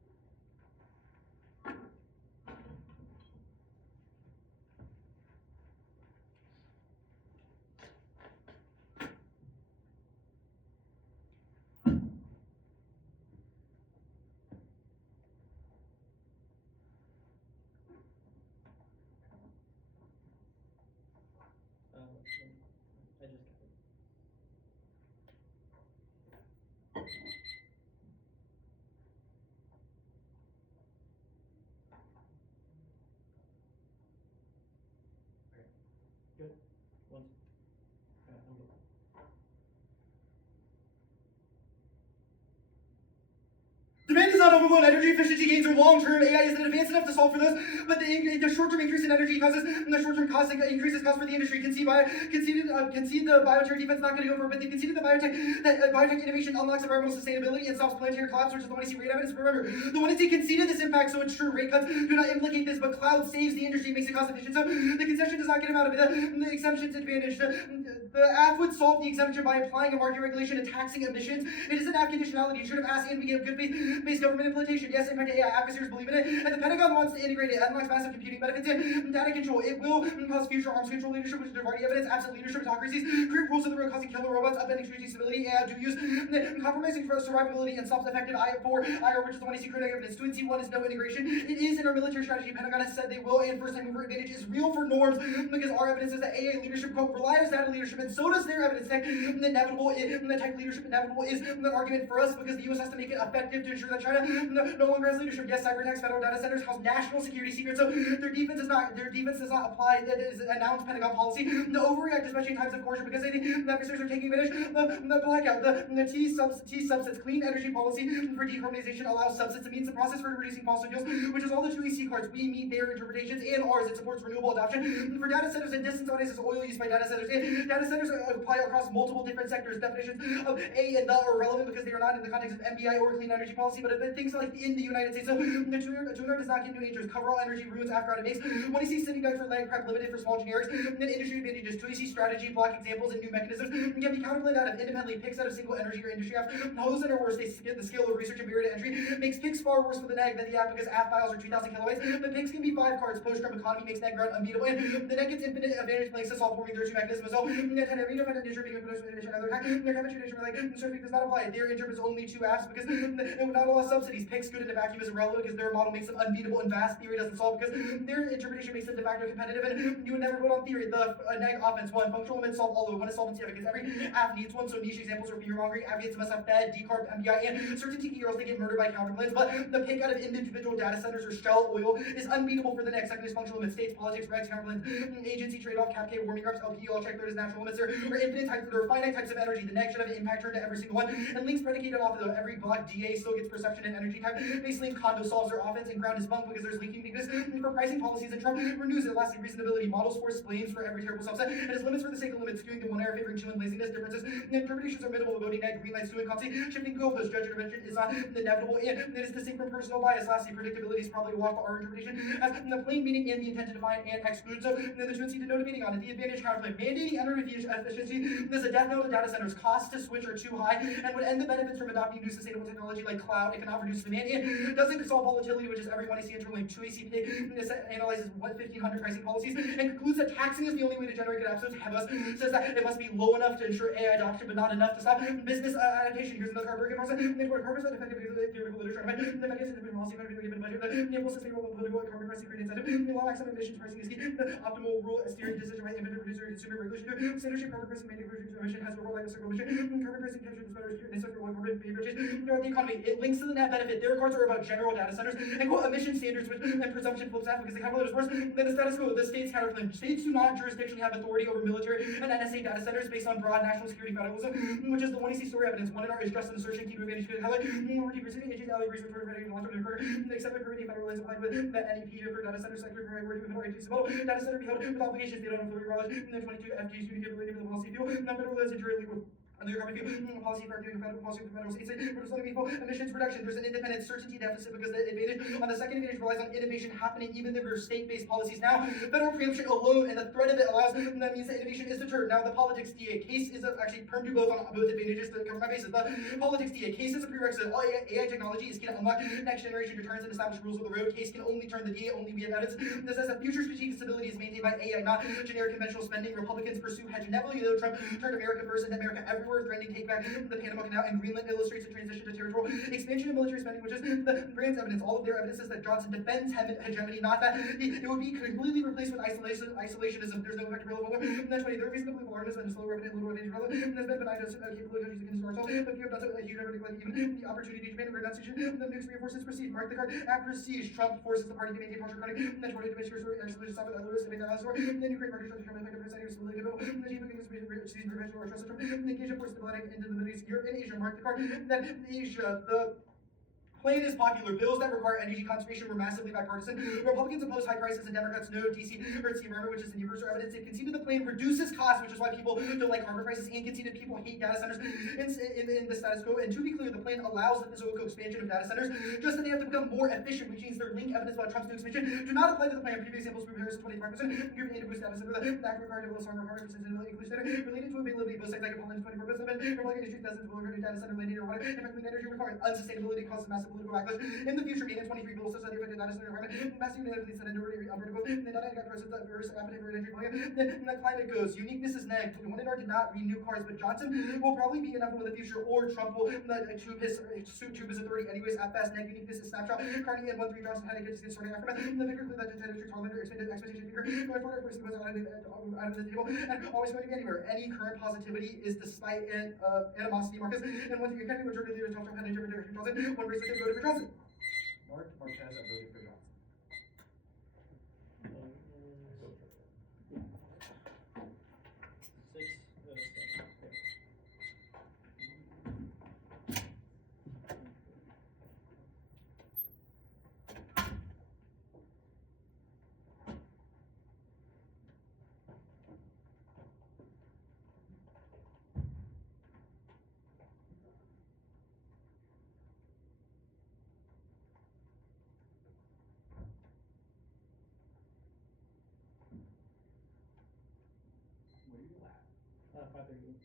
Good. One. I'm good. Demand is not overblown. Energy efficiency gains are long-term. AI isn't advanced enough to solve for this, but the short-term increase in energy causes the short-term cost increases cost for the industry. Concede the biotech defense not going to go for it, but they conceded the biotech innovation unlocks environmental sustainability and stops planetary collapse, which is the one you see rate evidence. But remember, the one you conceded this impact, so it's true. Rate cuts do not implicate this, but cloud saves the industry, makes it cost efficient. So the concession does not get him out of it. The exemption's advantage. The app would solve the exemption by applying a market regulation and taxing emissions. It is an app conditionality. You should have asked and we get good faith-based government implementation. Yes, impact AI. Adversaries believe in it, and the Pentagon wants to integrate it. Unlocks massive computing benefits and data control. It will cause future arms control leadership, which is already evidence. Absent leadership, autocracies create rules of the road, causing killer robots, upending strategic stability, and do use compromising for survivability and stops effective IR, which is the one you see critical evidence. 2 and C1 is no integration. It is in our military strategy. Pentagon has said they will, and first time mover advantage is real for norms because our evidence is that AA leadership quote relies data leadership, and so does their evidence. Tech inevitable. The tech leadership inevitable is an argument for us because the U.S. has to make it effective to ensure that China no longer has leadership. Yes, cyber attacks, federal data centers house national security secrets, so their defense does not apply. It is announced Pentagon policy. The overreact, especially in times of coercion, because they think the adversaries are taking advantage of the blackout. The T subsets clean energy policy for decarbonization allows subsets. It means the process for reducing fossil fuels, which is all the two EC cards. We meet their interpretations and ours. It supports renewable adoption for data centers and distance audits oil use by data centers. And data centers apply across multiple different sectors. Definitions of A and the are relevant because they are not in the context of MBI or clean energy policy, but things like in the United States. So the tuner does not give new natures. Cover all energy ruins after it makes. When you see sitting guide for lag prep limited for small generics, then industry advantages. 2EC strategy, block examples, and new mechanisms can be counterplayed out of independently. Picks out of single energy or industry apps. Hose that are worse, they skip the skill of research and barrier to entry. Makes picks far worse for the neg than the app because app files are 2,000 kilobytes. The picks can be 5 cards. Post-trump economy makes neg ground unbeatable. And the neg gets infinite advantage links to solve forming their two mechanisms. So Surfing does not apply. Their interp is only 2 apps because it would not allow subsidies. Picks good in a vacuum is irrelevant because their model makes them unbeatable and vast. Theory doesn't solve because their interpretation makes them de facto competitive, and you would never vote on theory. The neg offense, 1, functional limits solve all of it. 1 is solvency because every app needs one, so niche examples are fear mongering. Advocates must have Fed, decarb, MBI, and certain tiki girls, they get murdered by counterplans. But the pick out of individual data centers or shell oil is unbeatable for the next. Second is functional limits, states, politics, regs, counterplans, agency, trade-off, cap K, warming graphs, LP, all check. Third is natural limits. There are infinite types, there are finite types of energy. The neg should have an impact turn to every single one, and links predicated off of every block. DA still gets perception and energy type. Base link condo solves their offense, and ground is bunk because there's leaking weakness for pricing policies, and Trump renews it. Lastly, reasonability models force blames for every terrible subset, and its limits for the sake of limits, skewing the one error favoring chilling laziness. Differences interpretations are minimal. Voting neg, green light, skewing concy, shifting goalposts. Judge intervention is not inevitable, and it is distinct from personal bias. Lastly, predictability is probably to walk our interpretation as the plain meaning and the intent to define and exclude. So then the twin seed to no debating on it. The advantage counterplay mandating energy efficiency. There's a death knell to data centers. Costs to switch are too high and would end the benefits from adopting new sustainable technology like cloud. It cannot reduce demand. It doesn't solve volatility, which is every one I see internally. 2AC pig analyzes 1,500 pricing policies and concludes that taxing is the only way to generate good episodes. Hebus says that it must be low enough to ensure AI adoption, but not enough to stop business adaptation. Here's another card process. Carbon is effective because of the theoretical literature. The mechanism of policy for a given budget. The impulse sustainable political carbon pricing create incentive. The law acts on emissions pricing is key. The optimal rule as steering decision by independent producer and consumer regulation. Censorship carbon pricing manufacturing emission has overall like a circle emission. Carbon pricing capture the better and so for one carbon purchase. The economy. It links to the net benefit. Their cards are about general data centers and quote emission standards which and presumption flips that because the capital is worse than the status quo. The states counterclaim. States do not jurisdictionally have authority over military and NSA data centers based on broad national security federalism, which is the one you see story evidence. One in our is just an assertion, key to advantage, good highlight, more diversity, agents, alley, research, long-term occur, except for the federalism applied with the NEP for data center sector, for where you have agencies about data center be held with obligations they don't have to acknowledge, and then 22 FG's communicated related to the policy fuel, non-federal is injury legal. Under the carbon fuel policy for doing federal policy for federal states, reduce meaningful emissions reduction. There's an independent certainty deficit because the advantage on the second advantage relies on innovation happening even if there are state-based policies. Now, federal preemption alone and the threat of it allows, and that means that innovation is deterred. Now, the politics DA case is actually permed to both on both advantages to cover my bases. The politics DA case is a prerequisite. All AI technology is key to unlock next generation deterrence and establish rules of the road. Case can only turn the DA only we have evidence. This says that future strategic stability is maintained by AI, not generic conventional spending. Republicans pursue hegemony, though Trump turned America first and America everywhere, threatening take back the Panama Canal, and Greenland illustrates a transition to territorial expansion of military spending, which is the brand's evidence. All of their evidence is that Johnson defends hegemony, not that it would be completely replaced with isolationism. There's no effective real and that's why there is no awareness and slow revenue, little advantage relevant, and has been benign to capability countries against ourselves, but few have done so a huge effort to collect even the opportunity to demand renunciation. The nukes reinforces prestige. Mark the card at prestige. Trump forces the party to maintain partial credit, and then 20 to make sure actually stop it, otherwise to make that last story, and then Ukraine market structure from effective percentage stability available, and the chief of season prevention or trust Trump, and engage in force stability into the Middle East, Europe, and Asia. Mark the card. Then Asia, the plan is popular. Bills that require energy conservation were massively bipartisan. Republicans oppose high prices and Democrats know DC hurts the environment, which is the universal evidence. It conceded the plan reduces costs, which is why people don't like carbon prices, and conceded people hate data centers in the status quo. And to be clear, the plan allows the physical expansion of data centers, just that they have to become more efficient, which means their link evidence about Trump's new expansion do not apply to the plan. Previous examples prove Harris 25%, given aid to boost data center, the act required to build strong requirements and include standard related to availability, both sites like Poland's 24%, Republican industry doesn't deliver new data center landing or water, and clean energy requirement. Unsustainability causes massive political backlash. In the future, being in 23 bills, so the affected data center environment, massive unanimously said under article, and then not got present the first appetite for energy plan. Then the climate goes. Uniqueness is next. One in our did not renew cars, but Johnson will probably be enough in the future, or Trump will tube his authority anyways. At best, neg uniqueness is snapshot. Carney and 1-3 Johnson had to get starting aftermath. The figure that the district Hollander expanded expectation figure going forward, person goes out of the table and always going to be anywhere. Any current positivity is despite animosity, Marcus. And once you can be majority leaders, Trump had a different direction. Johnson, one race voted for Johnson. Mark Marquez, I voted for Johnson. What are you at? 538.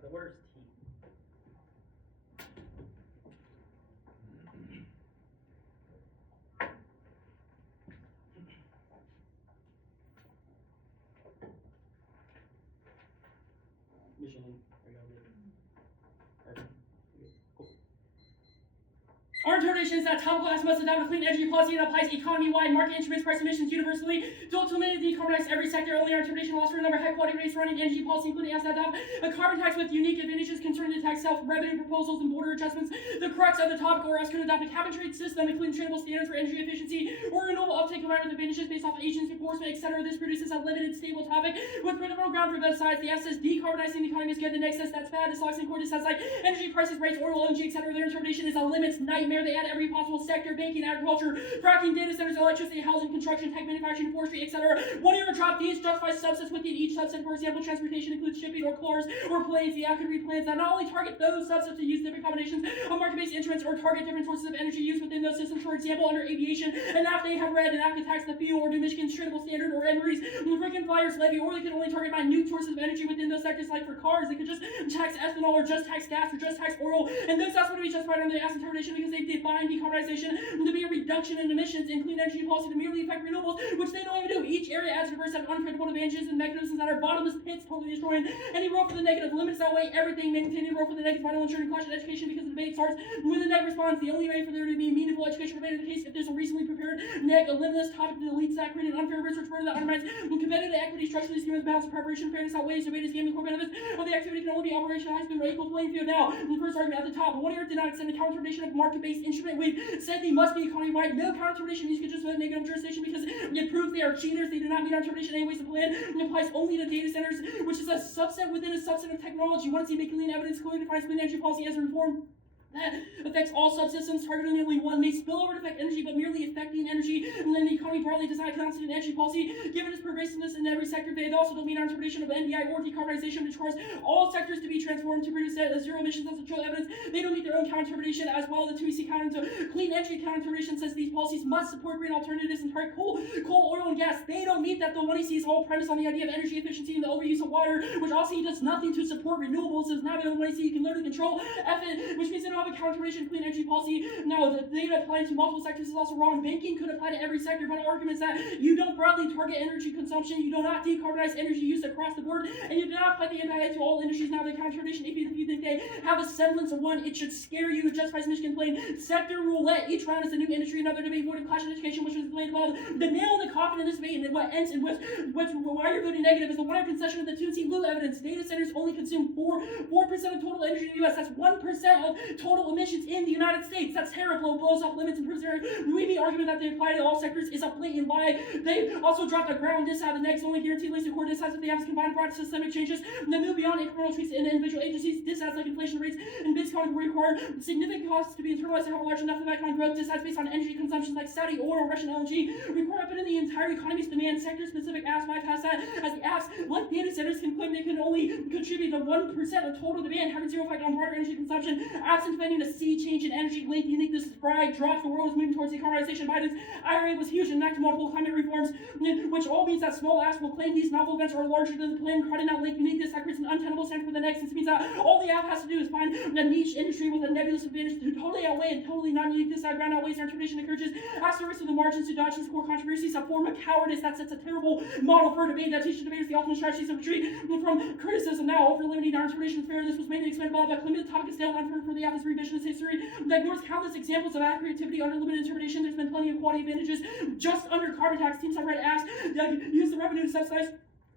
The order's T. Mission, are you all good? Arvind, you good? Cool. Our interpretation is that top class must adopt a clean energy policy that applies economy-wide market instruments, price emissions universally. Don't eliminate decarbonize every sector. Only our interpretation allows for a number of high-quality rates running energy policy, including as to adopt a carbon tax with unique advantages concerning the tax self-revenue proposals and border adjustments. The crux of the topic, or else could adopt a cap and trade system, including tradeable standards for energy efficiency or renewable uptake combined with advantages based off of agency enforcement, etc. This produces a limited, stable topic with critical ground for both sides. The F says decarbonizing the economy is good. The next says that's bad. This locks in court. This says like energy prices, rates, oil, LNG, etc. Their interpretation is a limits nightmare. They add every possible sector: banking, agriculture, fracking, data centers, electricity, housing, construction, tech, manufacturing, forestry, etc. One year drop these justifies subsets within each subset. For example, transportation includes shipping or cars or planes. The act could read plans that not only target those subsets to use different combinations of market-based instruments or target different sources of energy used within those systems. For example, under aviation, an act they have read an act to tax the fuel or New Michigan's tradable standard or Emory's freaking flyers levy, or they could only target minute sources of energy within those sectors. Like for cars, they could just tax ethanol or just tax gas or just tax oil, and those that's what would be justified under the act interpretation because they define decarbonization to be a reduction in emissions in clean energy policy to merely affect renewables, which they don't even do. Each area adds diverse and unpredictable advantages and mechanisms that are bottomless pits, totally destroying any role for the negative. Limits that way everything, maintaining role for the negative, vital ensuring clash in education because the debate starts with a negative response. The only way for there to be meaningful education remains in the case if there's a recently prepared neg, eliminate this topic that deletes that, creating unfair research burden that undermines competitive equity, structurally schemes balance of preparation, fairness outweighs debate is game the core benefits of the activity can only be operationalized through an equal playing field. Now, the first argument at the top, 1 year did not extend the counter-interpretation of market-based instrument. We said they must be economy-wide. No counter-interpretation. These could just vote negative jurisdiction because it proves they are cheaters. They do not meet our interpretation anyways. The plan applies only to data centers, which is a subset within a subset of technology. Once you make clean evidence, clearly defines clean energy policy as a reform that affects all subsystems, targeting only one may spill over to affect energy, but merely affecting energy, and then the economy broadly does not constitute an energy policy. Given its pervasiveness in every sector, they also don't meet our interpretation of NDI or decarbonization, which requires all sectors to be transformed to produce zero emissions as a true evidence. They don't meet their own counter-interpretation as well. The 2EC counter clean energy counter-interpretation says these policies must support green alternatives and target coal, oil, and gas. They don't meet that. The 1EC is all premised on the idea of energy efficiency and the overuse of water, which also does nothing to support renewables. So it's not the 1EC you can literally control it, which means they don't have a counter-interpretation clean energy policy. Now, the data applying to multiple sectors is also wrong. Banking could apply to every sector, but arguments that you don't broadly target energy consumption, you do not decarbonize energy use across the board, and you do not apply the NIA to all industries. Now, the counter-interpretation, if you think they have a semblance of one, it should scare you. It justifies Michigan playing sector roulette. Each round is a new industry, another debate, voted clash in education, which was played above. The nail in the coffin in this debate, and what ends in which why you're voting negative, is the one-hour concession of the 2C blue evidence. Data centers only consume 4% of total energy in the U.S. That's 1% of total emissions in the United States. That's terrible. It blows up limits and proves their weedy argument that they apply to all sectors is a blatant lie. They also dropped a ground diss out. The next only guaranteed least core diss has if they have combined broad systemic changes and then move beyond incremental tweaks in individual agencies. Diss has like inflation rates and BITCOin require significant costs to be internalized to have a large enough of economic growth. Diss has based on energy consumptions like Saudi oil or Russian LNG require up in the entire economy's demand demand sector-specific apps bypass that, as the apps, like data centers, can claim they can only contribute to 1% of total demand, having zero effect on broader energy consumption, absent finding a sea change in energy link uniqueness bride drops. The world is moving towards decarbonization. Biden's IRA was huge and enacted multiple climate reforms, which all means that small apps will claim these novel events are larger than the plan, crowding out link uniqueness. That creates an untenable standard for the next. This means that all the app has to do is find a niche industry with a nebulous advantage to totally outweigh and totally non-unique this side ground outweighs their interpretation encourages asterisk to the margins to dodge these core controversies, a form of cowardice that sets a terrible model for debate that teaches debaters the ultimate strategies of retreat from criticism. Now, over limiting our interpretation of fair, this was mainly explained about the limited topic of stale for the app's revisionist history that ignores countless examples of creativity under limited interpretation. There's been plenty of quality advantages just under carbon tax. Teams I've read ask use the revenue to subsidize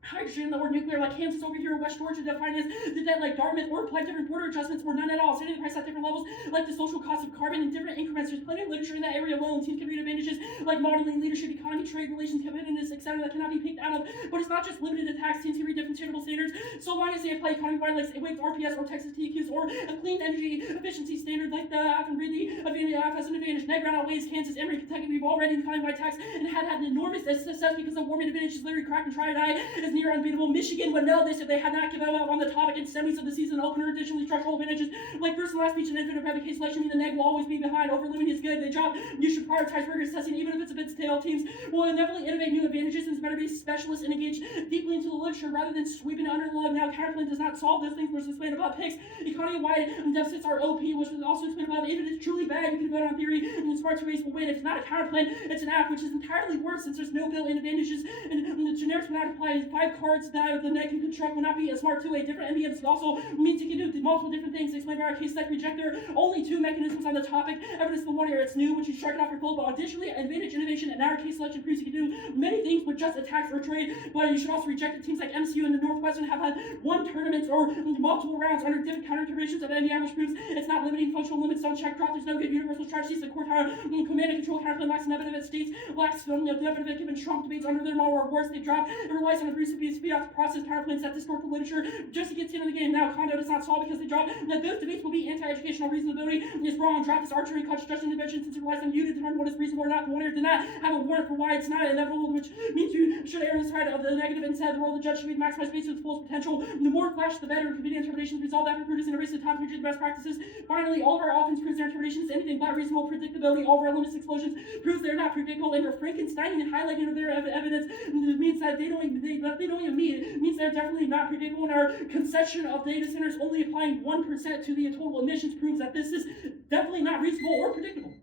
hydrogen or nuclear, like Kansas over here, West Georgia, to finance the debt like Dartmouth, or apply different border adjustments or none at all, setting the price at different levels, like the social cost of carbon in different increments. There's plenty of literature in that area alone. Teams can read advantages like modeling, leadership, economy, trade relations, competitiveness, etc. that cannot be picked out of. But it's not just limited to tax. Teams can read different suitable standards, so long as they apply economy-wide, like WAVE RPS or Texas TQs, or a clean energy efficiency standard like the app and read the app as an advantage. Net ground outweighs Kansas, Emory, Kentucky. We've already economy-wide tax and had an enormous success because the warming advantage is literally cracked and tried eye is near unbeatable. Michigan would know this if they had not given up on the topic in semis of the season opener. Additionally, structural advantages like first and last speech and infinite replicate selection mean the neg will always be behind. Overliming is good. They job you should prioritize rigorous testing, even if it's a bit stale. Teams will inevitably innovate new advantages, and it's better to be specialists and engage deeply into the literature rather than sweeping it under the rug. Now, counterplan does not solve those things, which is explained about picks. Economy-wide deficits are OP, which was also explained above. Even if it's truly bad, you can vote on theory, and the smart ways will win. If it's not a counterplan, it's an app, which is entirely worse since there's no built-in advantages, and the generics will not apply 5 cards that the net can construct will not be as smart to a different NBMs also means you can do multiple different things. Explained by our case like rejector. Only 2 mechanisms on the topic. Evidence in the one area it's new, which you strike it off your full, but additionally, advantage innovation and our case selection proves you can do many things with just attacks or trade, but you should also reject it. Teams like MCU and the Northwestern have had 1 tournament or multiple rounds under different counter iterations of NBM, which proves it's not limiting functional limits. Don't check drop. There's no good universal strategies. The core tower command and control counterplan lacks innovative at states, lacks innovative given Trump debates under their model or worse. They drop. It relies on a speed off process counterplans that distort the literature just to get to the game. Now, Condo does not solve because they drop. Now, those debates will be anti-educational. Reasonability is wrong. Drop this archery cut just intervention since it relies on you to determine what is reasonable or not. The winner did not have a warrant for why it's not inevitable, which means you should err on the side of the negative. Instead, the role of the judge should be to maximize space to its fullest potential. The more flash, the better. Convenient interpretations resolve that for prudence and erase the top feature the best practices. Finally, all of our offense proves their interpretations anything but reasonable predictability. All of our limits explosions proves they're not predictable, and their Frankensteining and highlighting of their evidence means that they don't even mean it means they're definitely not predictable. And our concession of data centers only applying 1% to the total emissions proves that this is definitely not reasonable or predictable.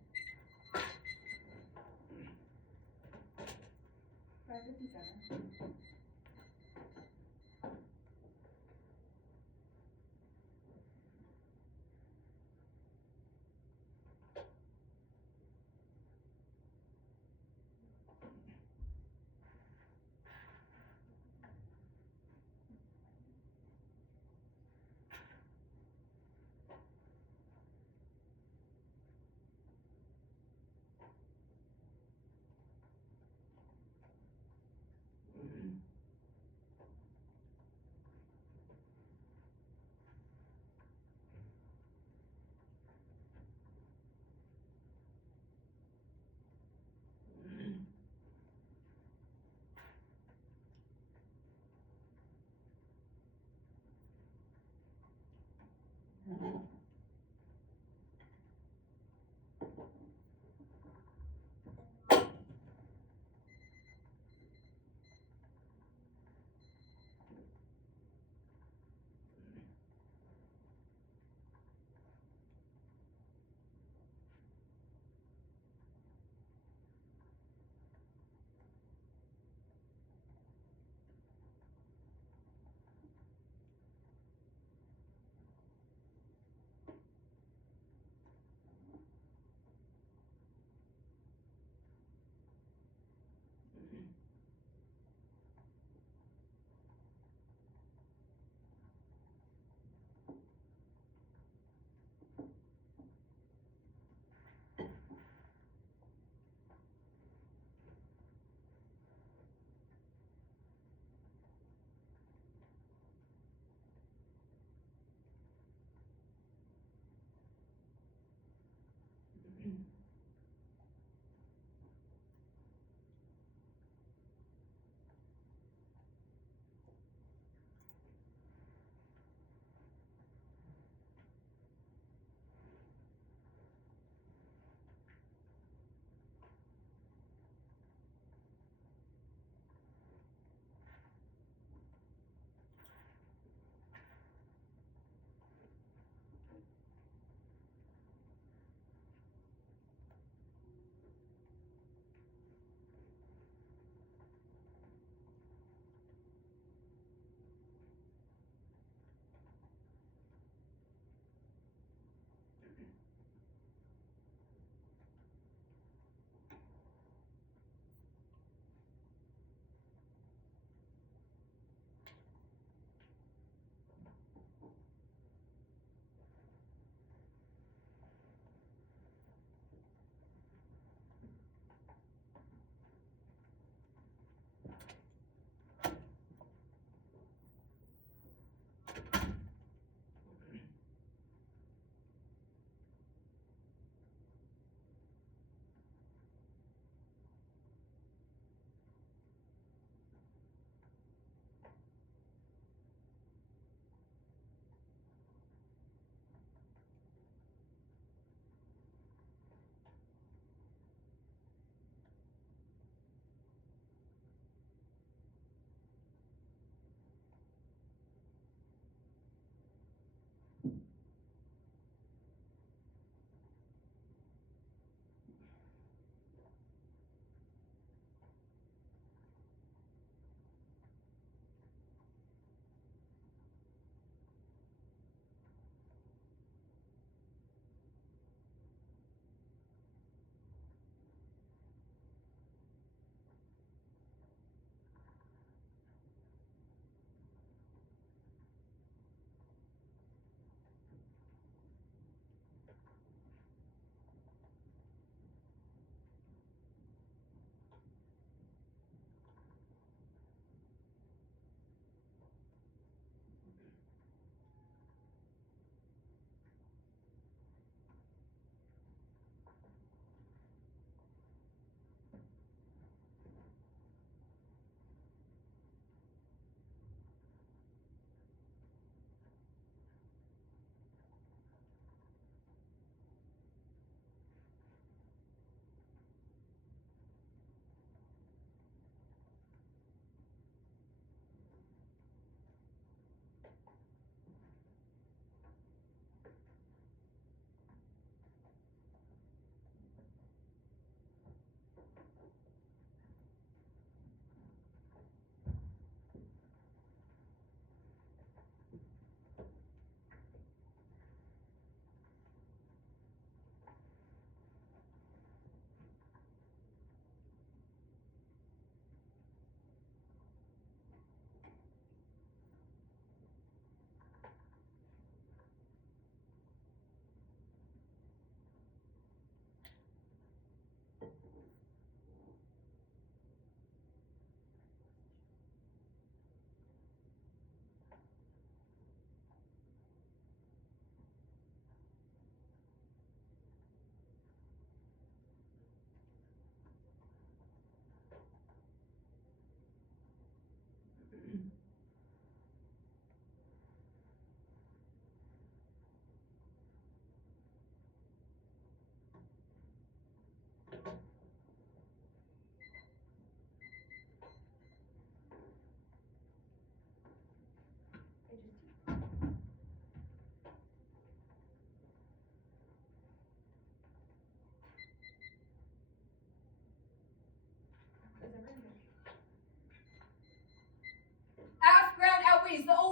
557.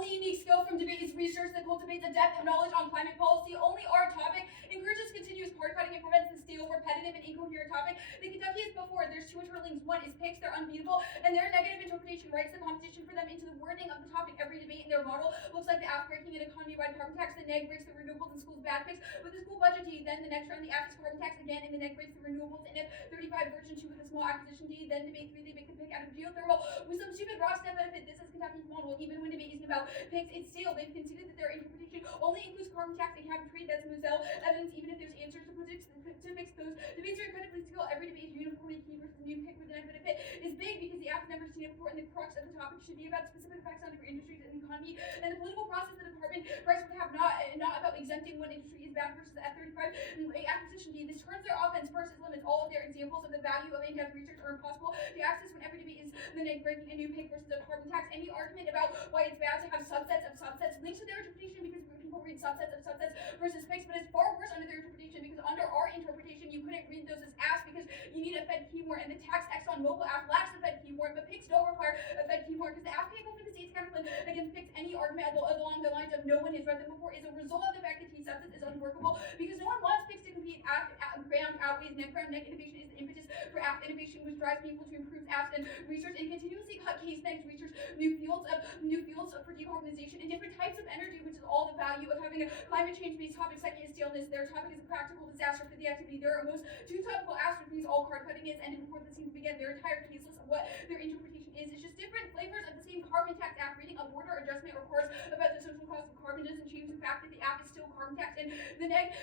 only unique skill from debate is research that cultivates a depth of knowledge on climate policy. Only our topic encourages continuous card cutting and prevents the stale, repetitive, and incoherent topic. The Kentucky is before. There's two interlinks. One is picks, they're unbeatable, and their negative interpretation writes the competition for them into the wording of the topic. Every debate in their model looks like the aft breaking an economy-wide carbon tax. The neg breaks the renewables and schools bad picks with the school budget D. Then the next round, the aft is carbon tax again, and the neg breaks the renewables in F35 version 2 with a small acquisition D. Then debate 3, they make the pick out of geothermal with some stupid rock step benefit. This is Kentucky's model. Even when debate isn't about picks, it's stale. They've conceded that their interpretation only includes carbon tax and cap and trade. That's Moselle evidence, even if there's answers to fix those. Debates are incredibly stale. Every debate is uniformly key versus new pick with an benefit is big because the app has never seen it before, and the crux of the topic should be about specific effects on different industries and the economy. And the political process the department price would have not about exempting one industry is bad versus the F35 acquisition D. This turns their offense versus limits. All of their examples of the value of in-depth research are impossible to access when every debate is the neg breaking a new pick versus a carbon tax. Any argument about why it's bad to have subsets of subsets links to their interpretation because people read subsets of subsets versus picks, but it's far worse under their interpretation because under our interpretation you couldn't read those as ass because you need a Fed keyword, and the tax Exxon Mobil app lacks the Fed keyword, but picks don't require a Fed keyword because the app can't go for the state's counterclaim against picks. Any argument along the lines of no one has read them before is a result of the fact that T substance is unworkable because no one wants picks to compete. Ground outweighs net ground. Net innovation is the impetus for app innovation, which drives people to improve apps and research and continuously cut case next research new fields for decarbonization and different types of energy, which is all the value of having a climate change based topic. Second is staleness. Their topic is a practical disaster for the activity. There are most two topical astrophies. All card cutting is ended before the scenes begin. Their entire case list of what their interpretation is. It's just different flavors of the same carbon tax app. Reading a border adjustment reports about the social cost of carbon doesn't change the fact that the app is still carbon tax and the neg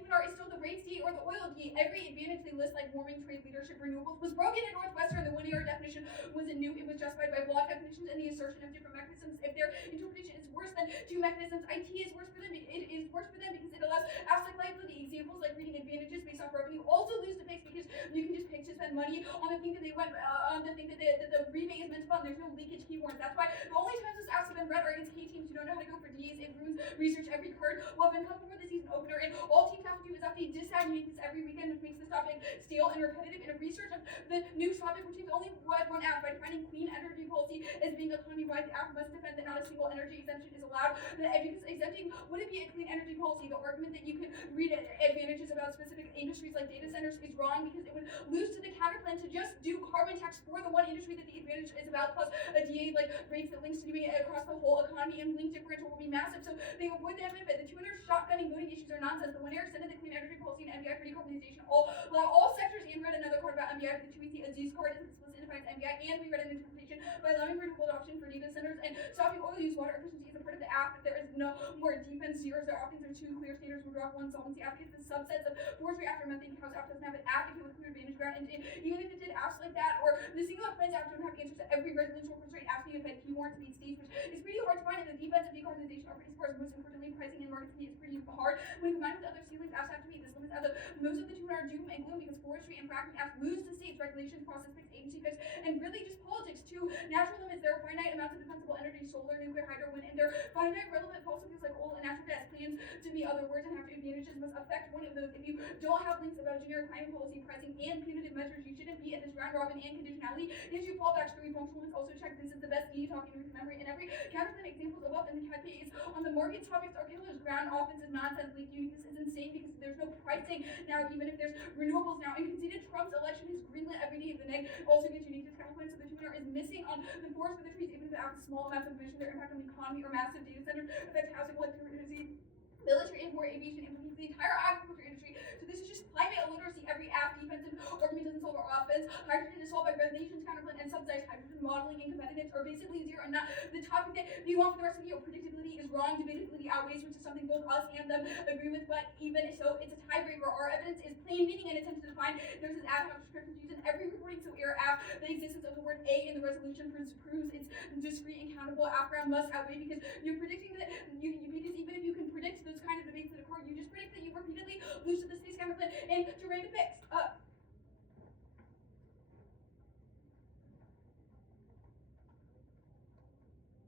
2R is still the rates D or the oil D. Every advantage they list, like warming, trade, leadership, renewables, was broken at Northwestern. The 1 AR definition wasn't new. It was justified by block definitions and the assertion of different mechanisms. If their interpretation is worse than two mechanisms, IT is worse for them. It is worse for them because it allows abstract liability. Examples like reading advantages based off revenue also lose the picks because you can just pick to spend money on the thing that they went on the thing that the rebate is meant to fund. There's no leakage keywords. That's why the only times those apps have been read are against K teams who don't know how to go for Ds. It ruins research every card. Well, I've been coming for the season opener, and all teams have to do is update disagreement this every weekend, which makes this topic stale and repetitive. In a research of the news topic, which is only one app by defining clean energy policy as being economy-wide, the app must defend that not a single energy exemption is allowed. Because exempting wouldn't be a clean energy policy. The argument that you could read advantages about specific industries like data centers is wrong because it would lose to the counterplan to just do carbon tax for the one industry that the advantage is about, plus a DA like rates that links to doing it across the whole economy, and link differential will be massive. So they avoid the benefit. The 200 shotgunning voting issues are nonsense. The 1 AR extended the clean energy policy and MBI for decarbonization allow all sectors, and read another card about MBI for the 2EC Aziz card is explicit defines MBI, and we read an interpretation by allowing renewable adoption for data centers and stopping oil use. Water efficiency is a part of the app. If there is no more defense zeros, there often are two clear standards. Will drop one solvency app is the subsets of forestry after methane house app doesn't have an app if it was clear advantage ground, and even if it did apps like that, or the singular plans app don't have answers to every residential constraint asking if Fed keyword to be stage, which is pretty hard to find, and the defense of decarbonization are pretty sparse. Most importantly, pricing and market is pretty hard. When combined with other ceilings, apps have to meet this limits of most of the 2 are doom and gloom because forestry and fracking apps lose to states, regulations, process fix, agency fix, and really just politics too. Natural limits, there are finite amounts of defensible energy, solar, nuclear, hydro, wind, and there are finite relevant fossil fuels like oil and natural gas. Plans to be other words and have to advantages must affect one of those. If you don't have links about generic climate policy, pricing, and punitive measures, you shouldn't be at this round robin and conditionality. If you fallbacks 3 functionals, also check this is the best E talking with memory, and every counterclaim examples above in the category is on the market topics are killers. Ground offense is nonsense. Leak uniqueness is insane because there's no pricing now, even if there's renewables now. And conceded Trump's election is greenlit every day of the neg also gets uniqueness counterclaim, so the 2 is missing on the forest for the trees, even if it has small amounts of emission. Their impact on the economy or massive data centers affect housing, electricity, military, import, aviation, implement the entire agriculture industry. So this is just climate illiteracy. Every app defensive argument doesn't solve our offense. Hydrogen is solved by regulations, counterplan, and subsidized hydrogen modeling and competitiveness are basically zero, and not the topic that we want for the rest of the year. Predictability is wrong. Debatability outweighs, which is something both us and them agree with, but even so, it's a tiebreaker. Our evidence is plain meaning and attempts to define. There's this ad hoc description used in every reporting so error app. The existence of the word A in the resolution proves it's discrete and countable. App ground must outweigh because you're predicting that because even if you can predict those kind of debates that occur, you just predict that you repeatedly lose to the space counterplan and to random picks.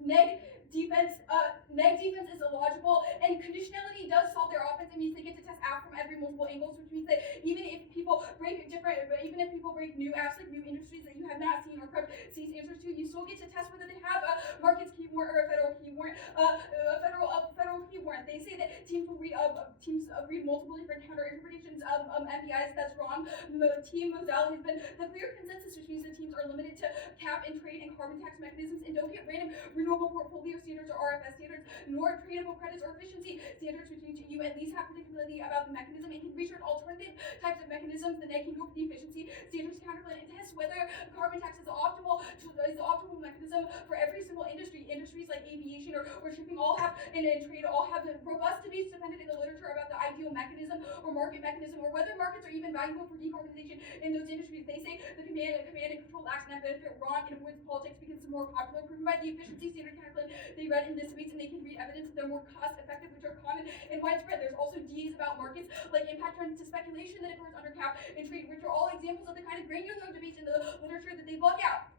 Neg defense is illogical, and conditionality does solve their offense. It means they get to test apps from every multiple angles, which means that even if people break new apps like new industries that you have not seen or prepped sees answers to, you still get to test whether they have a markets keyword or a federal keyword. warrant, federal fee warrant. They say that teams will read multiple different counter interpretations of MPIs. That's wrong. The team Moselle has been the clear consensus, which means the teams are limited to cap and trade and carbon tax mechanisms and don't get random renewable portfolio standards or RFS standards, nor tradable credits or efficiency standards, which means you at least have predictability about the mechanism and can research alternative types of mechanisms. Then they can go for the efficiency standards counterplan and test whether carbon tax is the optimal mechanism for every single industry. Industries like aviation or shipping all have and trade all have robust debates dependent in the literature about the ideal mechanism or market mechanism or whether markets are even valuable for decarbonization in those industries. They say the command and control acts and benefit wrong and avoids politics because it's more popular, proven by the efficiency standard counterplan they read in this debates, and they can read evidence that they're more cost effective, which are common and widespread. There's also DAs about markets like impact trends to speculation that occurs under cap and trade, which are all examples of the kind of granular debates in the literature that they bug out.